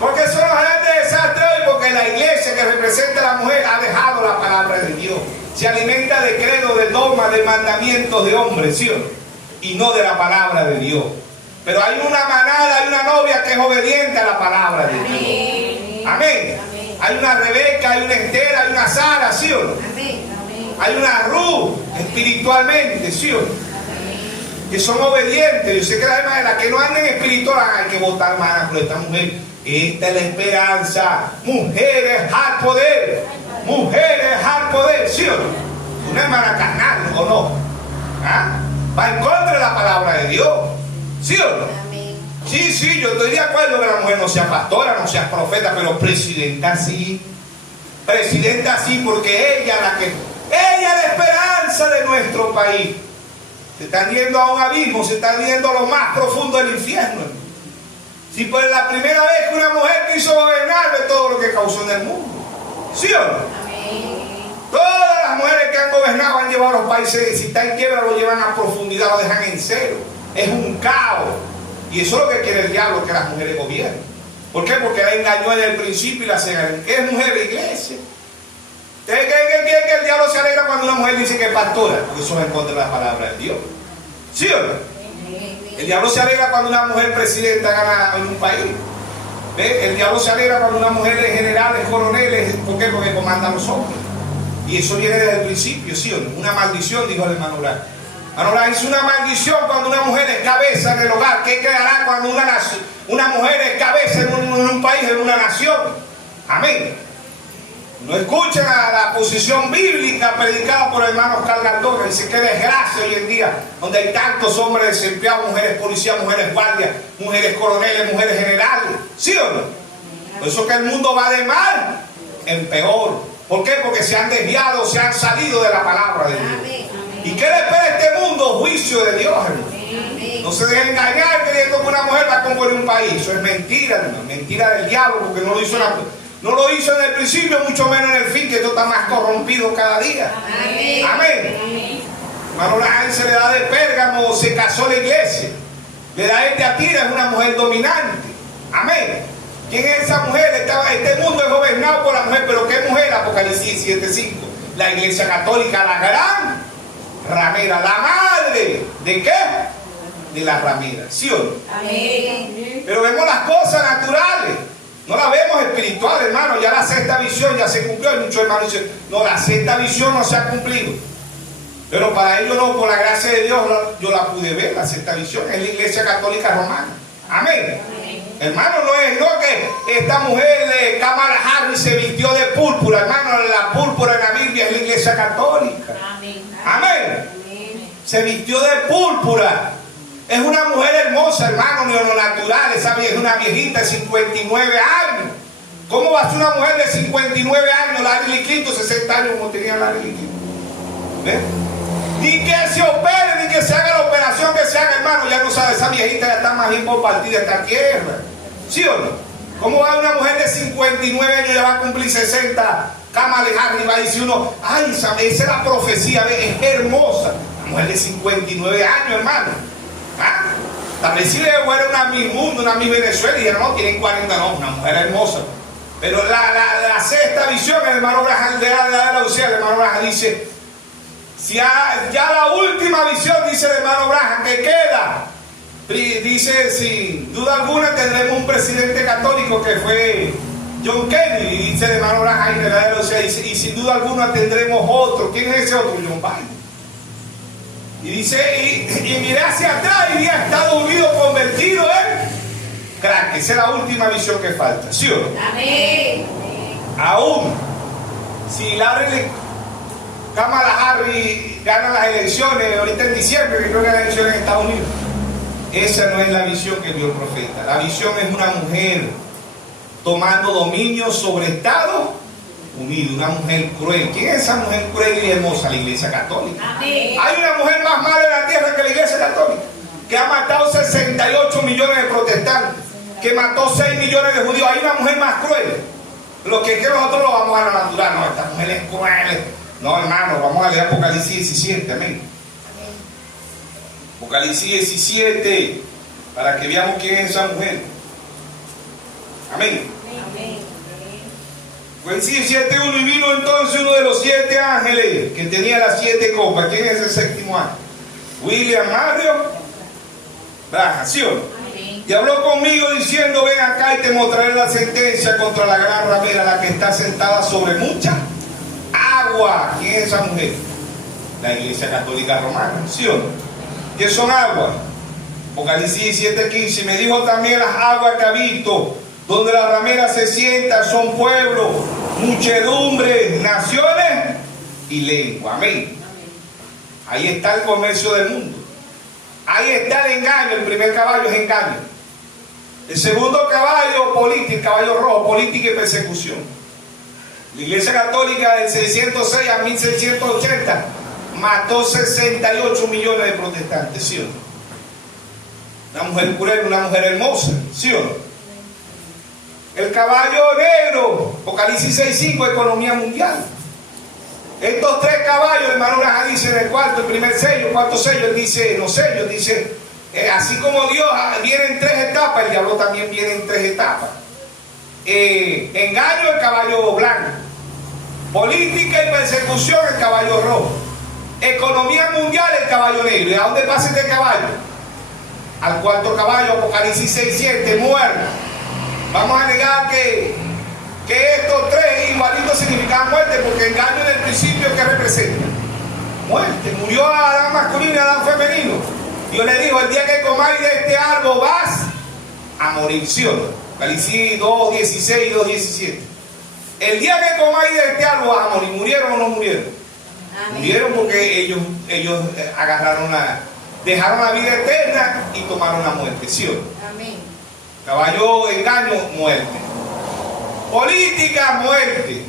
¿Por qué son los grandes desastres hoy? Porque la iglesia que representa a la mujer ha dejado la palabra de Dios. Se alimenta de credo, de dogma, de mandamientos de hombres, ¿sí o no? Y no de la palabra de Dios. Pero hay una manada, hay una novia que es obediente a la palabra de Dios. Amén. Amén. Hay una Rebeca, hay una Esther, hay una Sara, ¿sí o no? Amén. Amén. Hay una Ruth espiritualmente, ¿sí o no? Amén. Que son obedientes. Yo sé que las que no anden espiritual hay que votar, hermana, por esta mujer. Esta es la esperanza. Mujeres al poder. Mujeres al poder, ¿sí o no? Una hermana carnal, ¿o no? ¿Ah? Va en contra de la palabra de Dios, ¿sí o no? Amén. Sí, yo estoy de acuerdo que la mujer no sea pastora, no sea profeta, pero presidenta sí. Presidenta sí, porque ella es la esperanza de nuestro país. Se están yendo a un abismo, se están yendo a lo más profundo del infierno. Si por la primera vez que una mujer quiso gobernar de todo lo que causó en el mundo, ¿sí o no? Amén. Todas las mujeres que han gobernado han llevado a los países, si está en quiebra lo llevan a profundidad, lo dejan en cero. Es un caos. Y eso es lo que quiere el diablo, que las mujeres gobiernen. ¿Por qué? Porque la engañó desde el principio y la cegaron. ¿Qué es mujer de iglesia? ¿Ustedes creen que el diablo se alegra cuando una mujer dice que es pastora? Porque eso es en contra de la palabra de Dios. ¿Sí o no? El diablo se alegra cuando una mujer presidenta gana en un país. ¿Ve? El diablo se alegra cuando una mujer es generales, coroneles. ¿Por qué? Porque comanda a los hombres. Y eso viene desde el principio, ¿sí o no? Una maldición, dijo el hermano Blas. Hermano Blas hizo una maldición cuando una mujer es cabeza en el hogar. ¿Qué quedará cuando una mujer es cabeza en un país, en una nación? Amén. No escuchen a la posición bíblica predicada por el hermano Oscar Galdón. Dice que desgracia hoy en día, donde hay tantos hombres desempleados, mujeres policías, mujeres guardias, mujeres coroneles, mujeres generales. ¿Sí o no? Por eso que el mundo va de mal en peor. ¿Por qué? Porque se han desviado, se han salido de la palabra de Dios. ¿Y qué le espera a este mundo? Juicio de Dios, hermano. No se dejen engañar creyendo que una mujer va a componer un país. Eso es mentira, hermano. Mentira del diablo, porque no lo hizo no lo hizo en el principio, mucho menos en el fin, que esto está más corrompido cada día. Amén. Amén. Hermano, la gente se le da de Pérgamo, se casó la iglesia. Le da de Tiatira, es una mujer dominante. Amén. ¿Quién es esa mujer? Este mundo es gobernado por la mujer, pero ¿qué mujer? Apocalipsis 7:5. La iglesia católica, la gran ramera, la madre. ¿De qué? De la ramera. ¿Sí o no? Amén. Pero vemos las cosas naturales. No la vemos espiritual, hermano. Ya la sexta visión ya se cumplió. Y muchos hermanos dicen, no, la sexta visión no se ha cumplido. Pero para ellos no, por la gracia de Dios, yo la pude ver, la sexta visión. Es la iglesia católica romana. Amén. Hermano, no es que esta mujer de Kamala Harris se vistió de púrpura. Hermano, la púrpura en la Biblia es la iglesia católica. Amén. Se vistió de púrpura. Es una mujer hermosa, hermano, ni lo natural. Esa es una viejita de 59 años. ¿Cómo va a ser una mujer de 59 años? Larry Clinton, 60 años, como tenía Larry Clinton. ¿Ves? Ni que se opere, ni que se haga la operación que se haga, hermano. Ya no sabe, esa viejita ya está más bien por partir de esta tierra. ¿Sí o no? ¿Cómo va una mujer de 59 años y ya va a cumplir 60? Kamala Harris va a decir uno, ay, esa es la profecía, es hermosa. Una mujer de 59 años, hermano. ¿Ah? Tal vez si le fuera una Miss Mundo, una Miss Venezuela, y dijeron, no, tienen 40, no, una mujer hermosa. Pero la sexta visión, el hermano Braham de la UCA, el hermano Braham dice, si ya la última visión, dice el hermano Braham, que queda, dice, sin duda alguna tendremos un presidente católico que fue John Kennedy, y dice el hermano Braham de la UCA, dice, y sin duda alguna tendremos otro. ¿Quién es ese otro? John Biden. Y dice, y miré hacia atrás y ha estado unido, convertido en crack. Esa es la última visión que falta, ¿sí o no? Amén. Aún, si Kamala Harris gana las elecciones, ahorita en diciembre, que creo que las elecciones en Estados Unidos, esa no es la visión que vio el profeta. La visión es una mujer tomando dominio sobre Estados Unidos, una mujer cruel. ¿Quién es esa mujer cruel y hermosa? La iglesia católica. Amén. Hay una mujer más mala en la tierra que la iglesia católica, que ha matado 68 millones de protestantes, que mató 6 millones de judíos. Hay una mujer más cruel. Lo que es que nosotros lo vamos a lo natural. No, esta mujer es cruel. No, hermano, vamos a leer Apocalipsis 17, amén. Apocalipsis 17, para que veamos quién es esa mujer. Amén. Apocalipsis 17:1, y vino entonces uno de los 7 ángeles que tenía las 7 copas. ¿Quién es el séptimo ángel? William Mario Braham, ¿sí o no? Y habló conmigo diciendo, ven acá y te mostraré la sentencia contra la gran ramera, la que está sentada sobre mucha agua. ¿Quién es esa mujer? La iglesia católica romana, ¿sí o no? ¿Qué son aguas? Apocalipsis 17:15, me dijo también las aguas que ha visto, donde la ramera se sienta, son pueblos, muchedumbres, naciones y lengua. Amén. Ahí está el comercio del mundo. Ahí está el engaño. El primer caballo es engaño. El segundo caballo, política, el caballo rojo, política y persecución. La iglesia católica del 606 a 1680 mató 68 millones de protestantes, ¿sí o no? Una mujer cruel, una mujer hermosa, ¿sí o no? El caballo negro, Apocalipsis 6:5, economía mundial. Estos 3 caballos, hermano Raja dice en el primer sello, cuarto sello, él dice, los sellos, dice, así como Dios viene en 3 etapas, el diablo también viene en 3 etapas. Engaño, el caballo blanco. Política y persecución, el caballo rojo. Economía mundial, el caballo negro. ¿Y a dónde pasa este caballo? Al cuarto caballo, Apocalipsis 6:7, muerte. Vamos a negar que estos 3 igualitos significaban muerte, porque engaño en el principio, ¿qué representa? Muerte. Murió Adán masculino y Adán femenino. Dios le dijo, el día que comáis de este árbol vas a morir, ¿sí o no? Apocalipsis 2:16 y 2:17. El día que comáis de este árbol vas a morir. ¿Murieron o no murieron? Amén. Murieron porque ellos dejaron la vida eterna y tomaron la muerte, ¿sí o no? Amén. Caballo engaño, muerte. Política, muerte.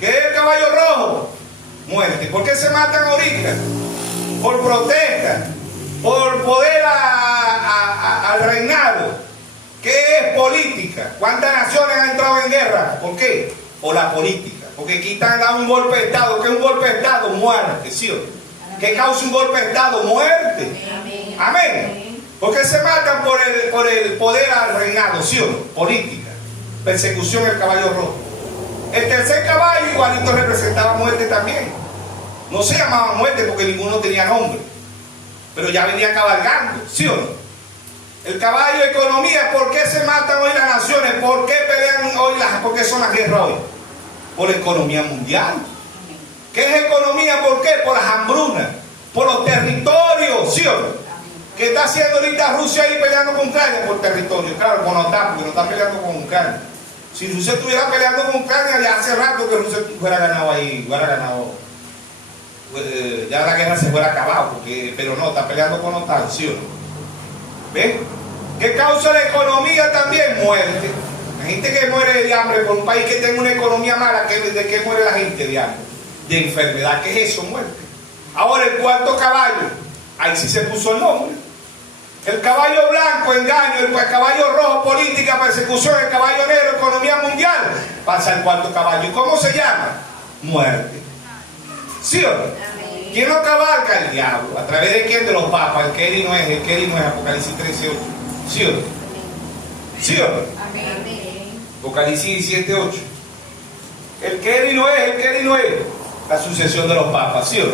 ¿Qué es el caballo rojo? Muerte. ¿Por qué se matan ahorita? Por protesta, por poder al reinado. ¿Qué es política? ¿Cuántas naciones han entrado en guerra? ¿Por qué? Por la política. Porque aquí están dando un golpe de Estado. ¿Qué es un golpe de Estado? Muerte, ¿sí o no? ¿Qué causa un golpe de Estado? Muerte. Amén. Amén. ¿Por qué se matan por el poder al reinado? ¿Sí o no? Política. Persecución, el caballo rojo. El tercer caballo igualito representaba muerte también. No se llamaba muerte porque ninguno tenía nombre, pero ya venía cabalgando, ¿sí o no? El caballo economía. ¿Por qué se matan hoy las naciones? ¿Por qué pelean hoy por qué son las guerras hoy? Por economía mundial. ¿Qué es economía? ¿Por qué? Por las hambrunas, por los territorios, ¿sí o no? ¿Qué está haciendo ahorita Rusia ahí peleando con Ucrania? Por territorio, claro, porque no está peleando con Ucrania. Si Rusia estuviera peleando con Ucrania, ya hace rato que Rusia hubiera ganado ahí, ya la guerra se fuera acabado, pero no, está peleando con OTAN, ¿sí o no? ¿Ven? ¿Qué causa la economía también? Muerte. La gente que muere de hambre por un país que tenga una economía mala, ¿de qué muere la gente de hambre? De enfermedad. ¿Qué es eso? Muerte. Ahora el cuarto caballo, ahí sí se puso el nombre. El caballo blanco, engaño, el caballo rojo, política, persecución, el caballo negro, economía mundial. Pasa el cuarto caballo. ¿Y cómo se llama? Muerte. ¿Sí o no? Amén. ¿Quién lo cabalga? El diablo. ¿A través de quién? De los papas. El que no es Apocalipsis 13:8. ¿Sí o no? ¿Sí o no? Amén. Apocalipsis 17:8. El que no es la sucesión de los papas. ¿Sí o no?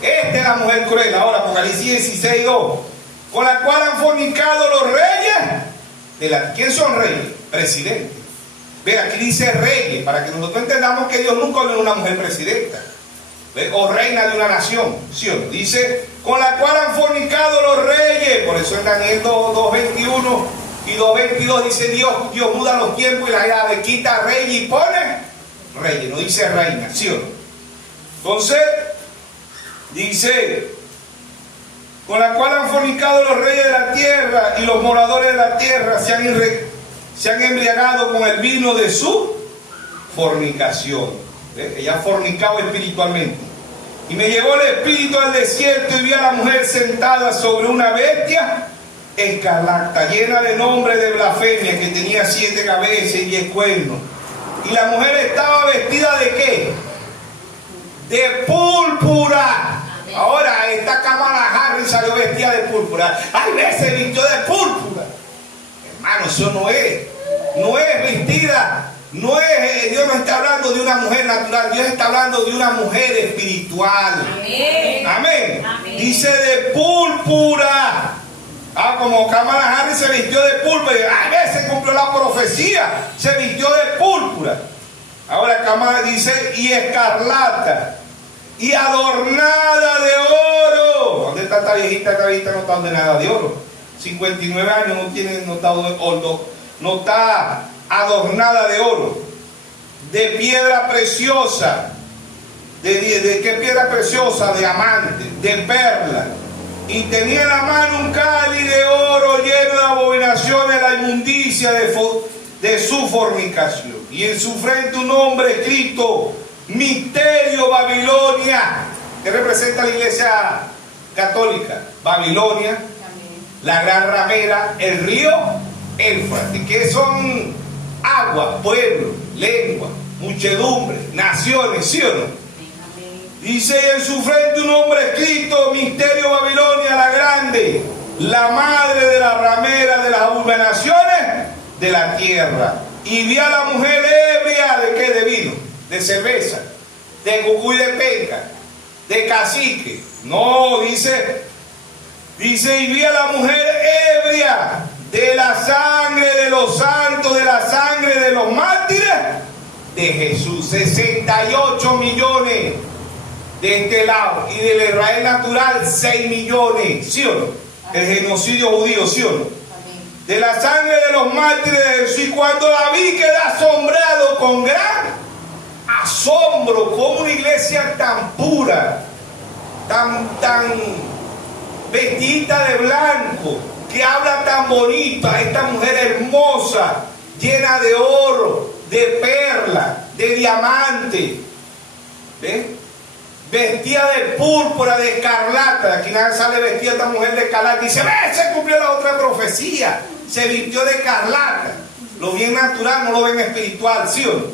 Esta es la mujer cruel. Ahora, Apocalipsis 16:2. Con la cual han fornicado los reyes. ¿Quién son reyes? Presidentes. Ve, aquí dice reyes, para que nosotros entendamos que Dios nunca le dio una mujer presidenta. ¿Ve? O reina de una nación. ¿Sí o no? Dice, con la cual han fornicado los reyes. Por eso en Daniel 2:21 y 2:22 dice Dios muda los tiempos y las edades, quita reyes y pone reyes. No dice reina. ¿Sí o no? Entonces, dice, con la cual han fornicado los reyes de la tierra y los moradores de la tierra se han embriagado con el vino de su fornicación. ¿Ve? Ella ha fornicado espiritualmente. Y me llevó el espíritu al desierto y vi a la mujer sentada sobre una bestia escarlata, llena de nombre de blasfemia, que tenía 7 cabezas y 10 cuernos. Y la mujer estaba vestida ¿de qué? De púrpura. Ahora esta Kamala Harris salió vestida de púrpura. Ay, se vistió de púrpura. Hermano, eso no es vestida. Dios no está hablando de una mujer natural. Dios está hablando de una mujer espiritual. Amén. Amén. Amén. Dice de púrpura. Como Kamala Harris se vistió de púrpura. A veces cumplió la profecía. Se vistió de púrpura. Ahora Kamala dice y escarlata. Y adornada de oro. ¿Dónde está esta viejita? Esta viejita no está adornada de oro. 59 años no está adornada de oro. De piedra preciosa. ¿De qué piedra preciosa? De diamante, de perla. Y tenía en la mano un cáliz de oro lleno de abominaciones, la inmundicia de su fornicación. Y en su frente un nombre escrito: Misterio Babilonia. ¿Qué representa la iglesia católica? Babilonia, la gran ramera, el río Éufrates, que son agua, pueblo, lengua, muchedumbre, naciones, ¿sí o no? Dice, y en su frente un nombre escrito, Misterio Babilonia la Grande, la madre de la ramera de las abominaciones de la tierra. Y vi a la mujer ebria, ¿de qué? De vino, de cerveza, de cucuy de penca, de cacique. No, dice, y vi a la mujer ebria de la sangre de los santos, de la sangre de los mártires de Jesús. 68 millones de este lado, y del Israel natural 6 millones, ¿sí o no? El genocidio judío, ¿sí o no? De la sangre de los mártires de Jesús. Y cuando la vi, quedé asombrado con gran asombro, como una iglesia tan pura, tan vestida de blanco, que habla tan bonita, esta mujer hermosa, llena de oro, de perla, de diamante, ¿ves? Vestida de púrpura, de escarlata. Aquí nadie sale vestida esta mujer de escarlata. Dice, ve, se cumplió la otra profecía. Se vistió de escarlata. Lo bien natural, no lo ven espiritual, ¿sí o no?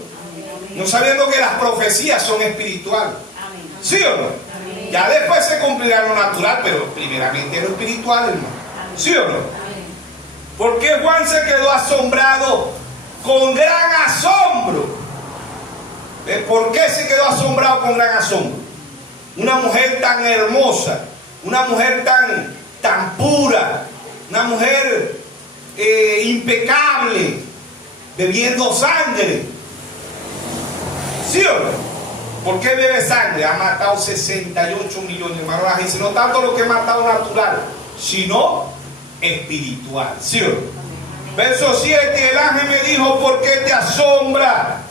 No sabiendo que las profecías son espirituales, ¿sí o no? Ya después se cumplirá lo natural, pero primeramente lo espiritual, hermano, ¿sí o no? ¿Por qué Juan se quedó asombrado con gran asombro? ¿Por qué se quedó asombrado con gran asombro? Una mujer tan hermosa, una mujer tan pura, una mujer impecable, bebiendo sangre. ¿Sí o no? ¿Por qué bebe sangre? Ha matado 68 millones, hermano. Dice, no tanto lo que ha matado natural, sino espiritual. ¿Sí o no? Verso 7, el ángel me dijo, ¿por qué te asombra?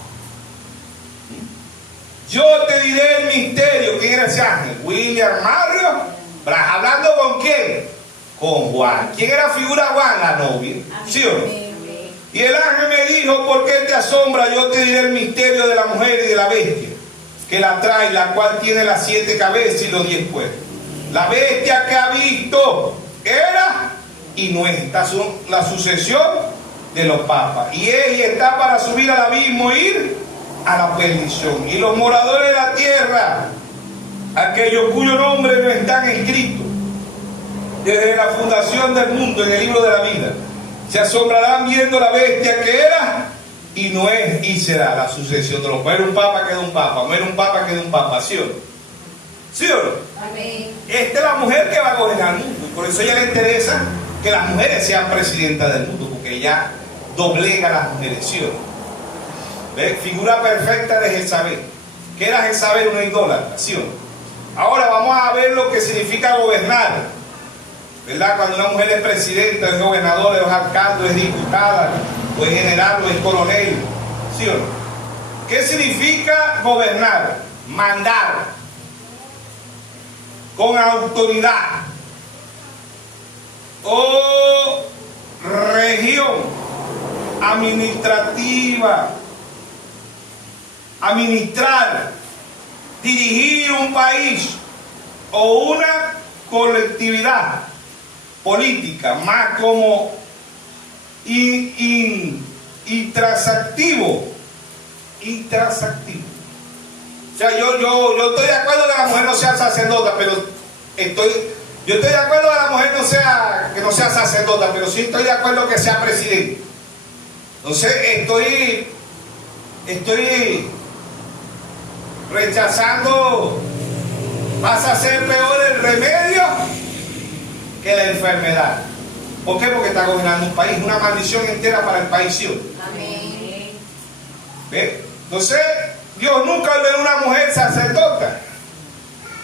Yo te diré el misterio. ¿Quién era ese ángel? William Mario. ¿Hablando con quién? Con Juan. ¿Quién era figura Juan? La novia. ¿Sí o no? Y el ángel me dijo, ¿por qué te asombra? Yo te diré el misterio de la mujer y de la bestia que la trae, la cual tiene las 7 cabezas y los 10 cuernos. La bestia que ha visto era y no es. Esta es la sucesión de los papas. Y está para subir al abismo, ir a la perdición. Y los moradores de la tierra, aquellos cuyo nombre no están escritos desde la fundación del mundo en el libro de la vida, se asombrarán viendo la bestia que era y no es y será. La sucesión de los. Muere un papa, queda un papa. Muere un papa, queda un papa. ¿Sí o no? ¿Sí o no? Amén. Esta es la mujer que va a gobernar el mundo. Y por eso a ella le interesa que las mujeres sean presidentas del mundo, porque ella doblega a las mujeres. ¿Sí o no? ¿Ves? Figura perfecta de Jezabel. ¿Qué era Jezabel? Una idólatra. ¿Sí o no? Ahora vamos a ver lo que significa gobernar, ¿verdad? Cuando una mujer es presidenta, es gobernadora, es alcalde, es diputada, o es general, o es coronel, ¿sí o no? ¿Qué significa gobernar? Mandar con autoridad o región administrativa, administrar, dirigir un país o una colectividad política, más como intransactivo. O sea, yo estoy de acuerdo que la mujer no sea sacerdota, pero yo estoy de acuerdo que la mujer que no sea sacerdota, pero sí estoy de acuerdo que sea presidente. Entonces estoy rechazando. Vas a ser peor el remedio que la enfermedad. ¿Por qué? Porque está gobernando un país, una maldición entera para el país. ¿Sí? Amén. ¿Ve? Entonces, Dios nunca ordenó una mujer sacerdota,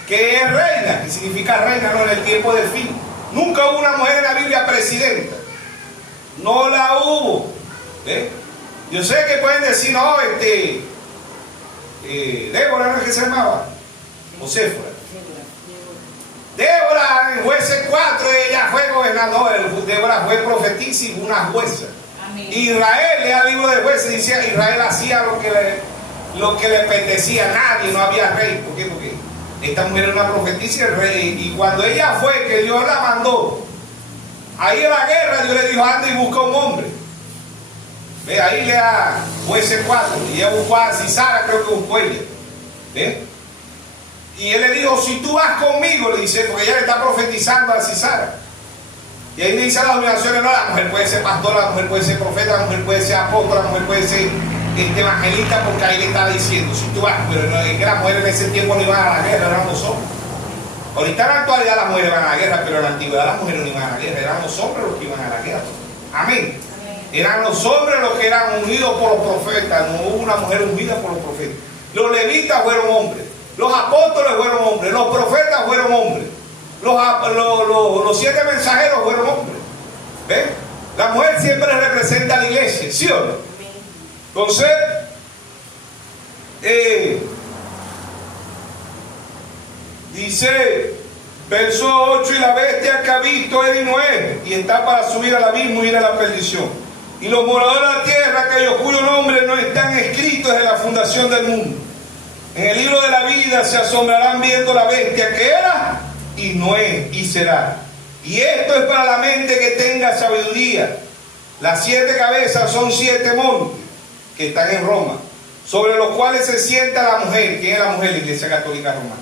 que es reina, que significa reina, no en el tiempo del fin. Nunca hubo una mujer en la Biblia presidenta. No la hubo. ¿Ve? Yo sé que pueden decir, no, Débora, ¿no es que se llamaba? O Séfora. Débora, en Jueces 4, ella fue gobernadora. Débora fue profetisa y una jueza. Amén. Israel, lea el libro de Jueces, decía Israel hacía lo que le apetecía a nadie, no había rey. ¿Por qué? Porque esta mujer era una profetisa y cuando ella fue, que Dios la mandó ahí en la guerra, Dios le dijo, anda y busca un hombre. Ve, ahí lea Jueces 4, y ella buscó a Sisara, creo que buscó ella. ¿Ve? Y él le dijo, si tú vas conmigo, le dice, porque ella le está profetizando a Sisara. Y ahí le dice a las obligaciones, no, la mujer puede ser pastora, la mujer puede ser profeta, la mujer puede ser apóstol, la mujer puede ser evangelista, porque ahí le está diciendo, si tú vas, pero no, es que las mujeres en ese tiempo no iban a la guerra, eran los hombres. Ahorita en la actualidad las mujeres van a la guerra, pero en la antigüedad las mujeres no iban a la guerra, eran los hombres los que iban a la guerra. Amén. Eran los hombres los que eran ungidos por los profetas, no hubo una mujer ungida por los profetas. Los levitas fueron hombres, los apóstoles fueron hombres, los profetas fueron hombres, los 7 mensajeros fueron hombres. ¿Ven? La mujer siempre representa a la iglesia, ¿sí o no? Entonces, dice, verso 8, y la bestia que ha visto él y Noé, y está para subir al abismo y ir a la perdición. Y los moradores de la tierra, aquellos cuyos nombres no están escritos en la fundación del mundo, en el libro de la vida se asombrarán viendo la bestia que era y Noé y será. Y esto es para la mente que tenga sabiduría. Las 7 cabezas son 7 montes que están en Roma, sobre los cuales se sienta la mujer. ¿Quién es la mujer? La Iglesia Católica Romana.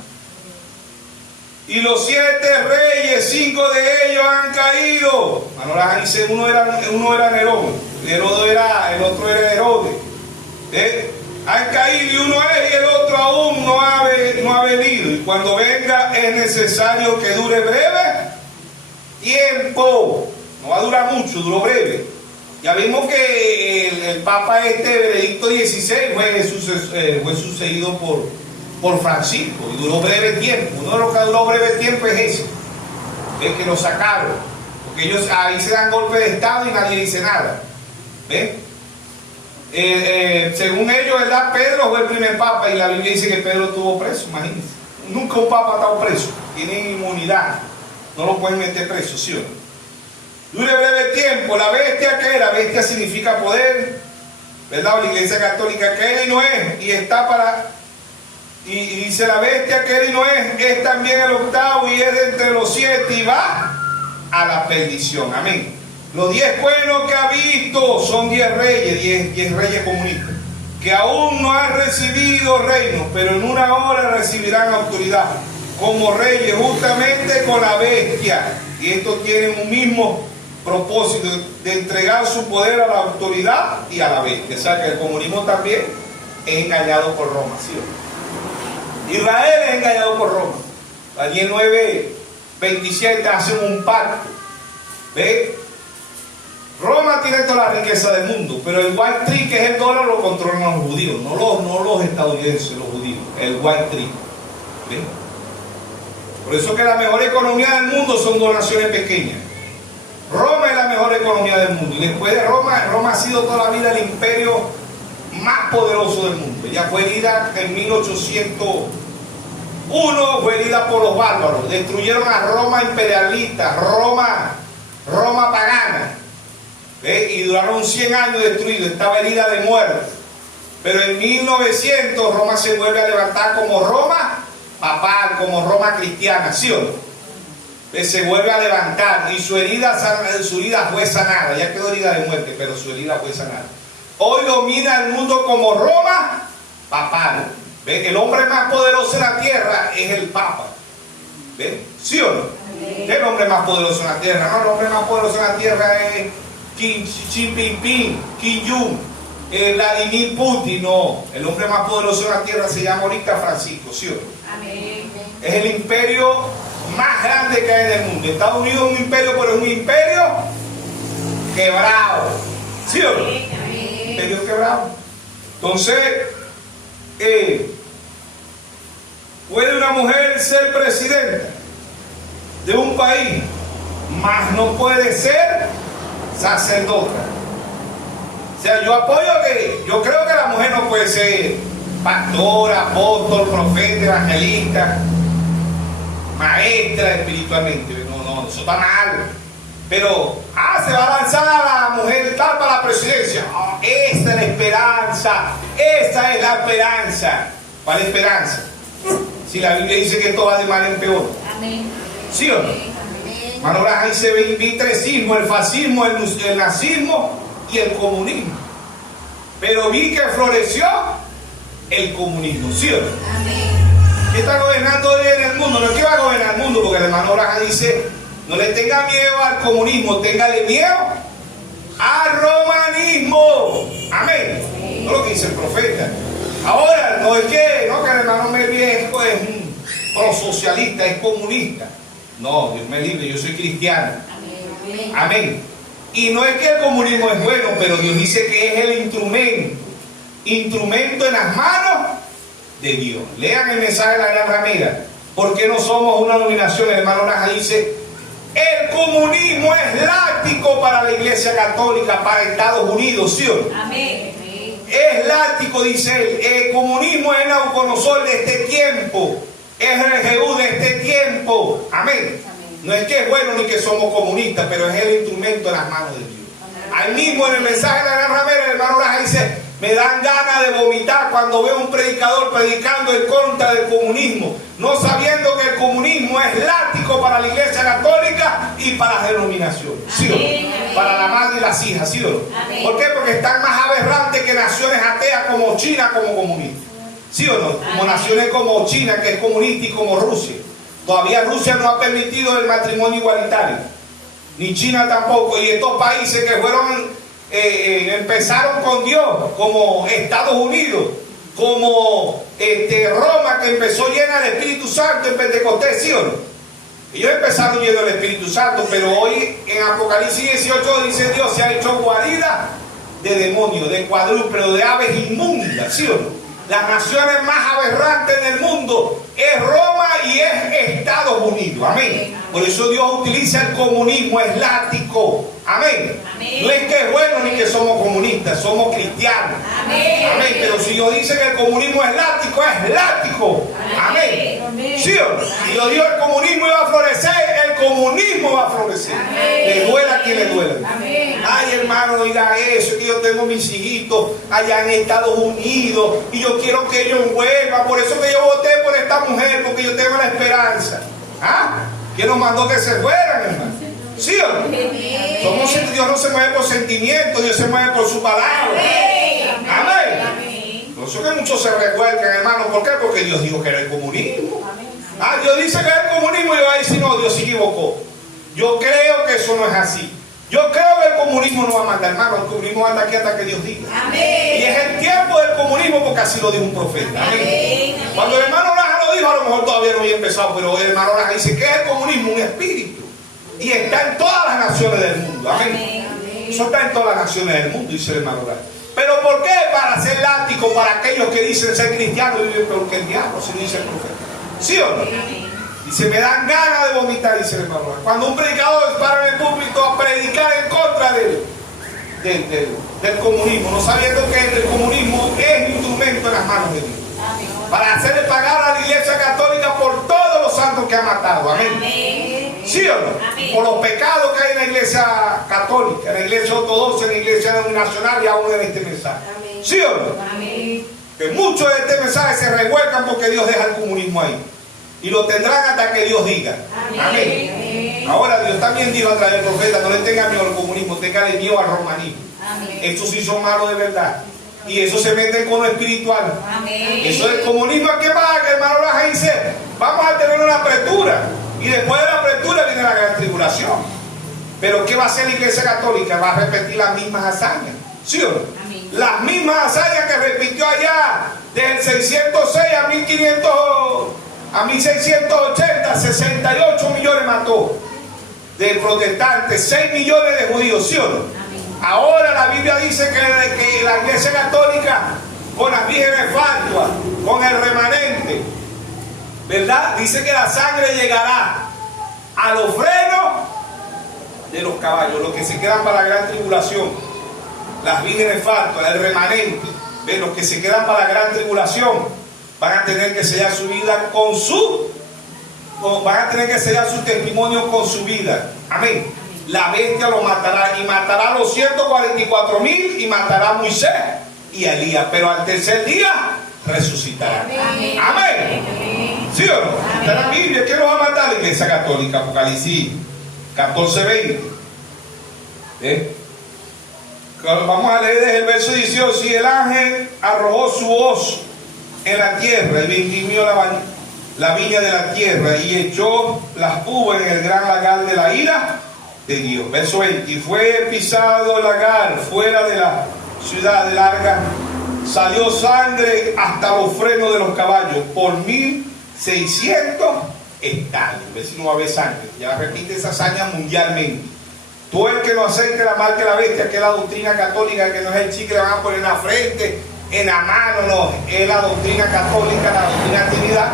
Y los 7 reyes, 5 de ellos han caído. Ahora dice, uno era Nerón, el otro era Herodes. Han caído y uno es y el otro aún no ha venido. Y cuando venga es necesario que dure breve tiempo. No va a durar mucho, duró breve. Ya vimos que el Papa Benedicto XVI fue sucedido por Francisco y duró breve tiempo. Uno de los que duró breve tiempo es ese, el que lo sacaron, porque ellos ahí se dan golpe de estado y nadie dice nada. ¿Ven? Según ellos, ¿verdad? Pedro fue el primer papa y la Biblia dice que Pedro estuvo preso, imagínense. Nunca un papa ha estado preso, tienen inmunidad, no lo pueden meter preso, ¿sí o no? Dure breve tiempo. La bestia que era, bestia significa poder, ¿verdad? La Iglesia Católica que era y no es, y está para, y dice la bestia que era y no es también el octavo y es de entre los 7 y va a la perdición. Amén. Los 10 cuernos que ha visto son 10 reyes, 10 reyes comunistas, que aún no han recibido reino, pero en una hora recibirán autoridad como reyes, justamente con la bestia. Y estos tienen un mismo propósito de entregar su poder a la autoridad y a la bestia. O sea que el comunismo también es engañado por Roma, ¿sí? Israel es engañado por Roma. Daniel 9:27 hacen un pacto. ¿Ve? Roma tiene toda la riqueza del mundo, pero el Wall Street, que es el dólar, lo controlan los judíos, no los estadounidenses, los judíos, el Wall Street. ¿Ve? Por eso que la mejor economía del mundo son donaciones pequeñas. Roma es la mejor economía del mundo. Y después de Roma ha sido toda la vida el imperio más poderoso del mundo. Ya fue herida en 1801, fue herida por los bárbaros. Destruyeron a Roma imperialista, Roma pagana. Y duraron 100 años destruidos, estaba herida de muerte. Pero en 1900 Roma se vuelve a levantar como Roma papal, como Roma cristiana, ¿sí o no? Se vuelve a levantar y su herida fue sanada. Ya quedó herida de muerte, pero su herida fue sanada. Hoy domina el mundo como Roma papal. ¿Ven? El hombre más poderoso en la tierra es el Papa. ¿Ven? ¿Sí o no? ¿Qué es el hombre más poderoso en la tierra? No, el hombre más poderoso en la tierra es Xi Jinping, Kim Jong, Vladimir Putin. No, el hombre más poderoso en la tierra se llama ahorita Francisco, ¿sí o no? Amén. Es el imperio más grande que hay en el mundo. Estados Unidos es un imperio, pero es un imperio quebrado, ¿sí o no? Amén. Imperio quebrado. Entonces, ¿puede una mujer ser presidenta de un país, mas no puede ser sacerdota? O sea, yo creo que la mujer no puede ser pastora, apóstol, profeta, evangelista, maestra espiritualmente. No, eso está mal. Pero, se va a lanzar a la mujer tal para la presidencia. Esta es la esperanza. Esta es la esperanza. ¿Cuál esperanza? Si la Biblia dice que esto va de mal en peor. Amén. ¿Sí o no? Mano, ahí se vi 3 sismos: el fascismo, el nazismo y el comunismo. Pero vi que floreció el comunismo, ¿sí o no? Amén. ¿Qué está gobernando hoy en el mundo? No es que va a gobernar el mundo, porque el hermano Braja dice, no le tenga miedo al comunismo, téngale miedo al romanismo. Amén. No lo que dice el profeta. Ahora, no es que el hermano Melvin es un prosocialista, es comunista. No, Dios me libre, yo soy cristiano. Amén. Y no es que el comunismo es bueno, pero Dios dice que es el instrumento en las manos de Dios. Lean el mensaje de la gran ramera. ¿Por qué no somos una dominación? El hermano Raja dice, el comunismo es láctico para la Iglesia Católica, para Estados Unidos, ¿sí o no? Amén. Es láctico, dice él. El comunismo es Nabucodonosor de este tiempo. Es el Jehú de este tiempo. Amén. No es que es bueno ni que somos comunistas, pero es el instrumento en las manos de Dios. Ahí mismo en el mensaje de la gran ramera, el hermano Raja dice, me dan ganas de vomitar cuando veo un predicador predicando en contra del comunismo, no sabiendo que el comunismo es láctico para la Iglesia Católica y para las denominaciones, ¿sí o no? Para la madre y las hijas, ¿sí o no? ¿Por qué? Porque están más aberrantes que naciones ateas como China, como comunistas, ¿sí o no? Como naciones como China, que es comunista, y como Rusia. Todavía Rusia no ha permitido el matrimonio igualitario, ni China tampoco, y estos países que fueron empezaron con Dios, como Estados Unidos, como Roma, que empezó llena del Espíritu Santo en Pentecostés, ¿sí o no? Ellos empezaron llenos del Espíritu Santo, pero hoy en Apocalipsis 18 dice Dios se ha hecho guarida de demonios, de cuadrúpedos, de aves inmundas, ¿sí o no? Las naciones más aberrantes del mundo es Roma y es Estados Unidos. Amén. Por eso Dios utiliza el comunismo, es láctico. Amén. No es que es bueno ni que somos comunistas, somos cristianos. Amén. Pero si Dios dice que el comunismo es láctico, es láctico. Amén. ¿Sí o no? Si Dios dijo el comunismo iba a florecer, el comunismo va a florecer. Le duela a quien le duela. Ay, hermano, diga eso, que yo tengo mis hijitos allá en Estados Unidos y yo quiero que ellos vuelvan. Por eso que yo voté por esta mujer, porque yo tengo la esperanza. ¿Ah? ¿Quién nos mandó que se fueran, hermano? ¿Sí o no? Dios no se mueve por sentimientos, Dios se mueve por su palabra. Amén. Por eso que muchos se revuelcan, hermano. ¿Por qué? Porque Dios dijo que era el comunismo. Ah, Dios dice que es el comunismo y va a decir, no, Dios se equivocó. Yo creo que eso no es así. Yo creo que el comunismo no va a mandar, hermano. El comunismo va a andar aquí hasta que Dios diga. Y es el tiempo del comunismo porque así lo dijo un profeta. Amén. Cuando el hermano Raja lo dijo, a lo mejor todavía no había empezado, pero el hermano Raja dice que es el comunismo, un espíritu. Y está en todas las naciones del mundo. Amén. Eso está en todas las naciones del mundo, dice el hermano Raja. ¿Pero por qué? Para ser láctico para aquellos que dicen ser cristianos y viven peor que el diablo, si dice el profeta. ¿Sí o no? Dice, me dan ganas de vomitar, dice el hermano Raja. Cuando un predicador para en el púlpito a predicar en contra del comunismo, no sabiendo que el comunismo es instrumento en las manos de Dios. Para hacerle pagar a la Iglesia Católica por todos los santos que ha matado. Amén. ¿Sí o no? Amén. Por los pecados que hay en la Iglesia Católica, en la Iglesia Ortodoxa, en la Iglesia Denominacional y aún en este mensaje. Amén. ¿Sí o no? Amén. Que muchos de este mensaje se revuelcan porque Dios deja el comunismo ahí. Y lo tendrán hasta que Dios diga. Amén. Amén. Ahora Dios también dijo a través del profeta, no le tengan miedo al comunismo, tengan miedo al romanismo. Amén. Estos sí son malos de verdad. Y eso se mete con lo espiritual. Amén. Eso es comunismo. ¿Qué pasa? Que el hermano Raja dice, vamos a tener una apertura. Y después de la apertura viene la gran tribulación. Pero ¿qué va a hacer la Iglesia Católica? Va a repetir las mismas hazañas. ¿Sí o no? Amén. Las mismas hazañas que repitió allá del 606 a 1500, a 1680, 68 millones mató de protestantes, 6 millones de judíos. ¿Sí o no? Ahora la Biblia dice que la Iglesia Católica, con las vírgenes fatuas, con el remanente, ¿verdad? Dice que la sangre llegará a los frenos de los caballos, los que se quedan para la gran tribulación. Las vírgenes fatuas, el remanente, ¿ves? Los que se quedan para la gran tribulación van a tener que sellar su vida van a tener que sellar su testimonio con su vida. Amén. La bestia lo matará y matará a los 144,000 y matará a Moisés y a Elías, pero al tercer día resucitará. Amén. Amén. ¿Sí o no? Está en la Biblia. ¿Quién lo va a matar? La Iglesia Católica. Apocalipsis 14:20. Vamos a leer desde el verso 18. Y el ángel arrojó su hoz en la tierra y me imprimió la viña de la tierra y echó las uvas en el gran lagar de la ira de Dios. Verso 20. Y fue pisado el lagar fuera de la ciudad de larga, salió sangre hasta los frenos de los caballos por 1600 estadios. A ver si no va a haber sangre. Ya repite esa hazaña mundialmente. Todo el que no acepte la marca de la bestia, que es la doctrina católica, que no es el chicle que le van a poner en la frente, en la mano, no, es la doctrina católica, la doctrina Trinidad,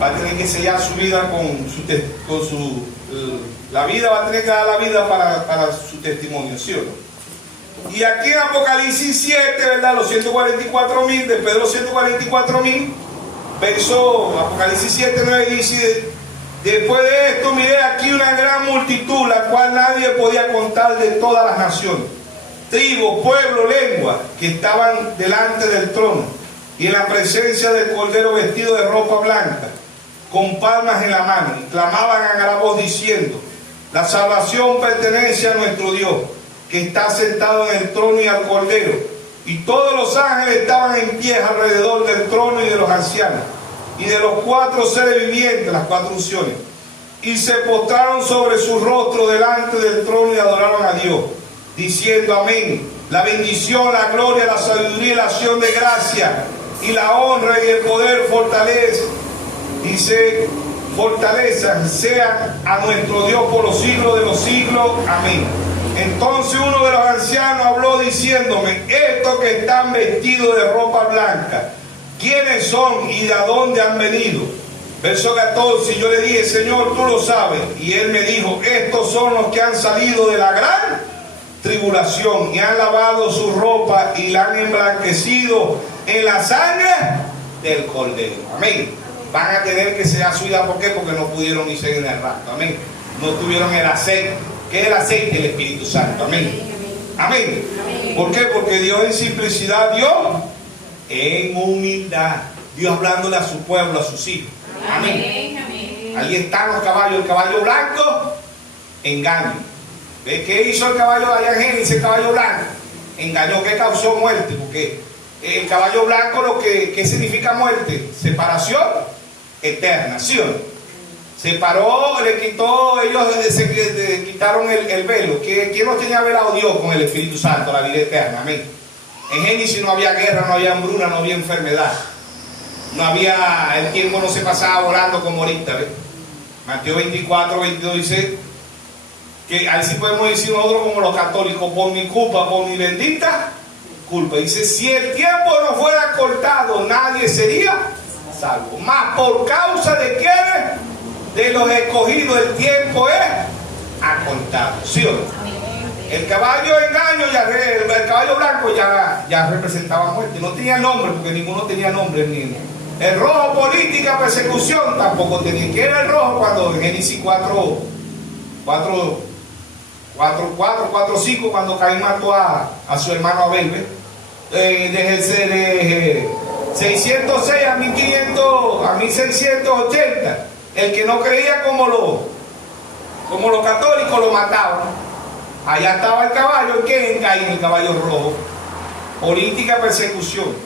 va a tener que sellar su vida la vida va a tener que dar la vida para su testimonio, ¿sí o no? Y aquí en Apocalipsis 7, ¿verdad? Los 144.000, después de los 144.000, verso Apocalipsis 7, 9 dice: después de esto miré aquí una gran multitud, la cual nadie podía contar, de todas las naciones, tribus, pueblo, lengua, que estaban delante del trono y en la presencia del Cordero, vestido de ropa blanca, con palmas en la mano, y clamaban a gran voz diciendo: la salvación pertenece a nuestro Dios, que está sentado en el trono, y al Cordero. Y todos los ángeles estaban en pie alrededor del trono y de los ancianos y de los 4 seres vivientes, las 4 unciones, y se postraron sobre su rostro delante del trono y adoraron a Dios, diciendo: amén. La bendición, la gloria, la sabiduría y la acción de gracia y la honra y el poder fortaleza sean a nuestro Dios por los siglos de los siglos. Amén. Entonces uno de los ancianos habló diciéndome: estos que están vestidos de ropa blanca, ¿quiénes son y de dónde han venido? Verso 14. Y yo le dije: Señor, tú lo sabes. Y él me dijo: estos son los que han salido de la gran tribulación y han lavado su ropa y la han emblanquecido en la sangre del Cordero. Amén. Van a tener que sellar su vida. ¿Por qué? Porque no pudieron irse en el rapto. Amén. No tuvieron el aceite. ¿Qué es el aceite? El Espíritu Santo. Amén. Amén. ¿Por qué? Porque Dios en simplicidad, Dios en humildad. Dios hablándole a su pueblo, a sus hijos. Amén. Ahí están los caballos. El caballo blanco, engaño. ¿Ve qué hizo el caballo allá en Génesis? El caballo blanco engañó. ¿Qué causó muerte? Porque el caballo blanco, ¿qué significa muerte? Separación eterna, ¿sí o no? Separó, le quitó, ellos se quitaron el velo. ¿Quién nos tenía velado? Dios con el Espíritu Santo, la vida eterna. Amén. En Génesis no había guerra, no había hambruna, no había enfermedad. No había, el tiempo no se pasaba volando como ahorita, ¿ves? Mateo 24, 22 dice que así podemos decir nosotros como los católicos: por mi culpa, por mi bendita culpa. Dice: si el tiempo no fuera cortado, nadie sería salvo. Mas por causa de quiénes, de los escogidos, el tiempo es acortado. ¿Sí o no? El caballo engaño, el caballo blanco ya representaba muerte. No tenía nombre, porque ninguno tenía nombre. El rojo, política, persecución, tampoco tenía. ¿Qué era el rojo? Cuando en Génesis 4, 5, cuando Caín mató a su hermano Abel, ¿ves? Desde 606 a 1680, el que no creía como los católicos lo mataban. Allá estaba el caballo. ¿Qué? En Caín, el caballo rojo. Política, persecución.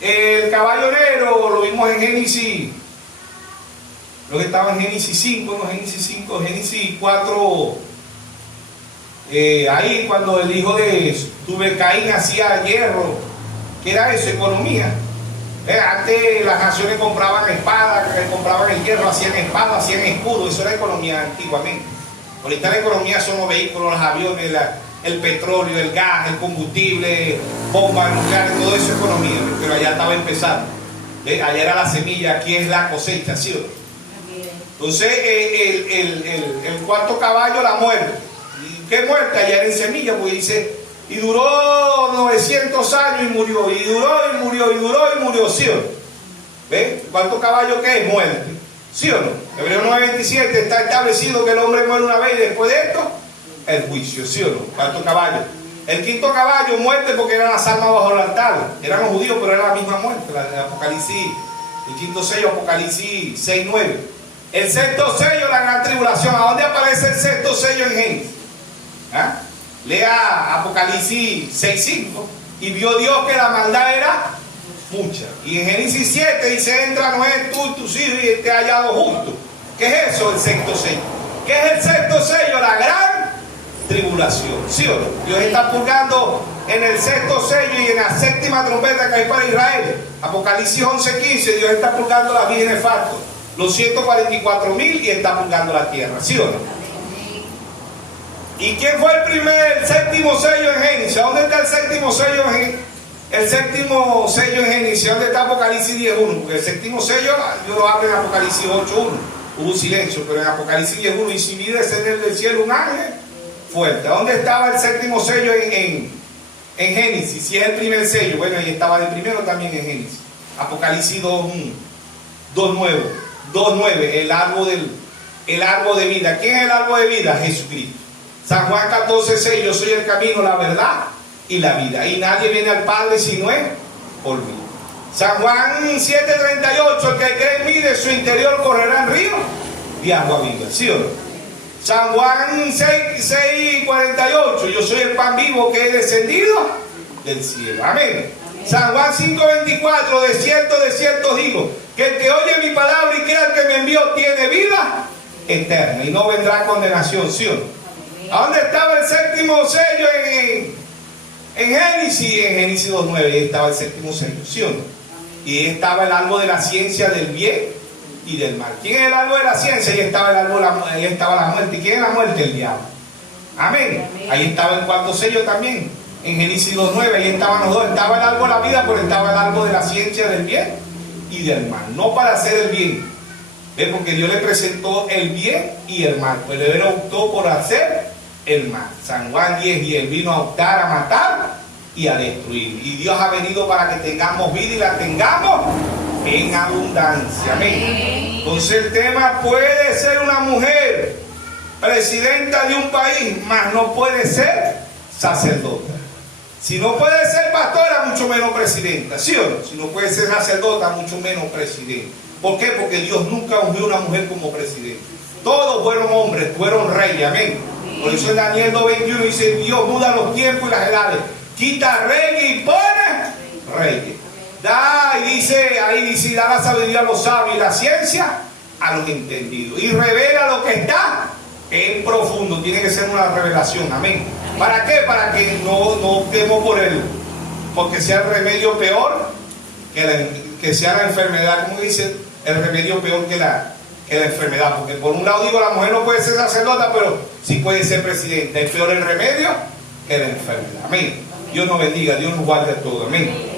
El caballo negro lo vimos en Génesis, lo que estaba en Génesis 5, no Génesis 4. Ahí cuando el hijo de Caín hacía hierro. ¿Qué era eso? Economía. Antes las naciones compraban espadas, compraban el hierro, hacían espadas, hacían escudos. Eso era economía antiguamente. Ahorita la economía son los vehículos, los aviones, el petróleo, el gas, el combustible, bombas nucleares, todo eso es economía. Pero allá estaba empezando. Allá era la semilla, aquí es la cosecha, ¿sí o no? Entonces el cuarto caballo, la muerte. ¿Y qué muerte? Allá era en semilla, porque dice: y duró 900 años y murió, y duró y murió, y duró y murió, ¿sí o no? ¿Ves? ¿El cuarto caballo qué es? Muerte. ¿Sí o no? Hebreos 9:27 está establecido que el hombre muere una vez y después de esto, el juicio, ¿sí o no? Cuarto caballo. El quinto caballo, muerte, porque eran las almas bajo el altar. Eran los judíos, pero era la misma muerte, la de Apocalipsis. El quinto sello, Apocalipsis 6:9. El sexto sello, la gran tribulación. ¿A dónde aparece el sexto sello en Génesis? ¿Ah? Lea Apocalipsis 6:5. Y vio Dios que la maldad era Muchas. Y en Génesis 7 dice, entra Noé, tú y tus hijos y te ha hallado justo. ¿Qué es eso, el sexto sello? ¿Qué es el sexto sello? La gran tribulación. ¿Sí o no? Dios está purgando en el sexto sello y en la séptima trompeta que hay para Israel. Apocalipsis 11:15, Dios está purgando las vírgenes falsos, los 144,000 y está purgando la tierra. ¿Sí o no? ¿Y quién fue el séptimo sello en Génesis? ¿Dónde está el séptimo sello en Génesis? El séptimo sello en Génesis, ¿dónde está Apocalipsis 10:1? Porque el séptimo sello, Dios lo habla en Apocalipsis 8:1. Hubo un silencio, pero en Apocalipsis 10:1, y si vi descender del cielo un ángel fuerte. ¿Dónde estaba el séptimo sello en Génesis? Si es el primer sello, bueno, ahí estaba el primero también en Génesis. Apocalipsis 2:9, el árbol de vida. ¿Quién es el árbol de vida? Jesucristo. San Juan 14:6, yo soy el camino, la verdad y la vida, y nadie viene al Padre si no es por mí. San Juan 7:38, el que cree en mí, de su interior correrán ríos de agua viva. ¿Sí o no? San Juan 6:48, yo soy el pan vivo que he descendido del cielo. Amén. San Juan 5:24, de cierto digo, que el que oye mi palabra y crea al que me envió tiene vida eterna y no vendrá condenación. ¿Sí o no? ¿A dónde estaba el séptimo sello en Génesis? En Génesis 2:9, ahí estaba el séptimo sello. ¿Sí o no? Y ahí estaba el árbol de la ciencia del bien y del mal. ¿Quién es el árbol de la ciencia? Ahí estaba el árbol, ahí estaba la muerte. ¿Y quién es la muerte? El diablo. Amén. Ahí estaba el cuarto sello también. En Génesis 2:9, ahí estaban los dos. Estaba el árbol de la vida, pero estaba el árbol de la ciencia del bien y del mal. No para hacer el bien. ¿Ve? Porque Dios le presentó el bien y el mal. Pero él optó por hacer el mal. San Juan 10:10, él vino a optar, a matar y a destruir. Y Dios ha venido para que tengamos vida y la tengamos en abundancia. Amén. Entonces el tema: puede ser una mujer presidenta de un país, mas no puede ser sacerdota. Si no puede ser pastora, mucho menos presidenta. ¿Sí o no? Si no puede ser sacerdota, mucho menos presidenta. ¿Por qué? Porque Dios nunca ungió a una mujer como presidenta. Todos fueron hombres, fueron reyes. Amén. Por eso en Daniel 2:21 dice: Dios muda los tiempos y las edades, quita reyes y pone reyes. Da, y dice, ahí dice, da la sabiduría a los sabios y la ciencia a los entendidos. Y revela lo que está en profundo. Tiene que ser una revelación. Amén. ¿Para qué? Para que no optemos porque sea el remedio peor que sea la enfermedad. Como dice, el remedio peor que la enfermedad. Porque por un lado digo, la mujer no puede ser sacerdota, pero sí puede ser presidenta. Es peor el remedio que la enfermedad. Amén. Dios nos bendiga, Dios nos guarde a todos. Amén.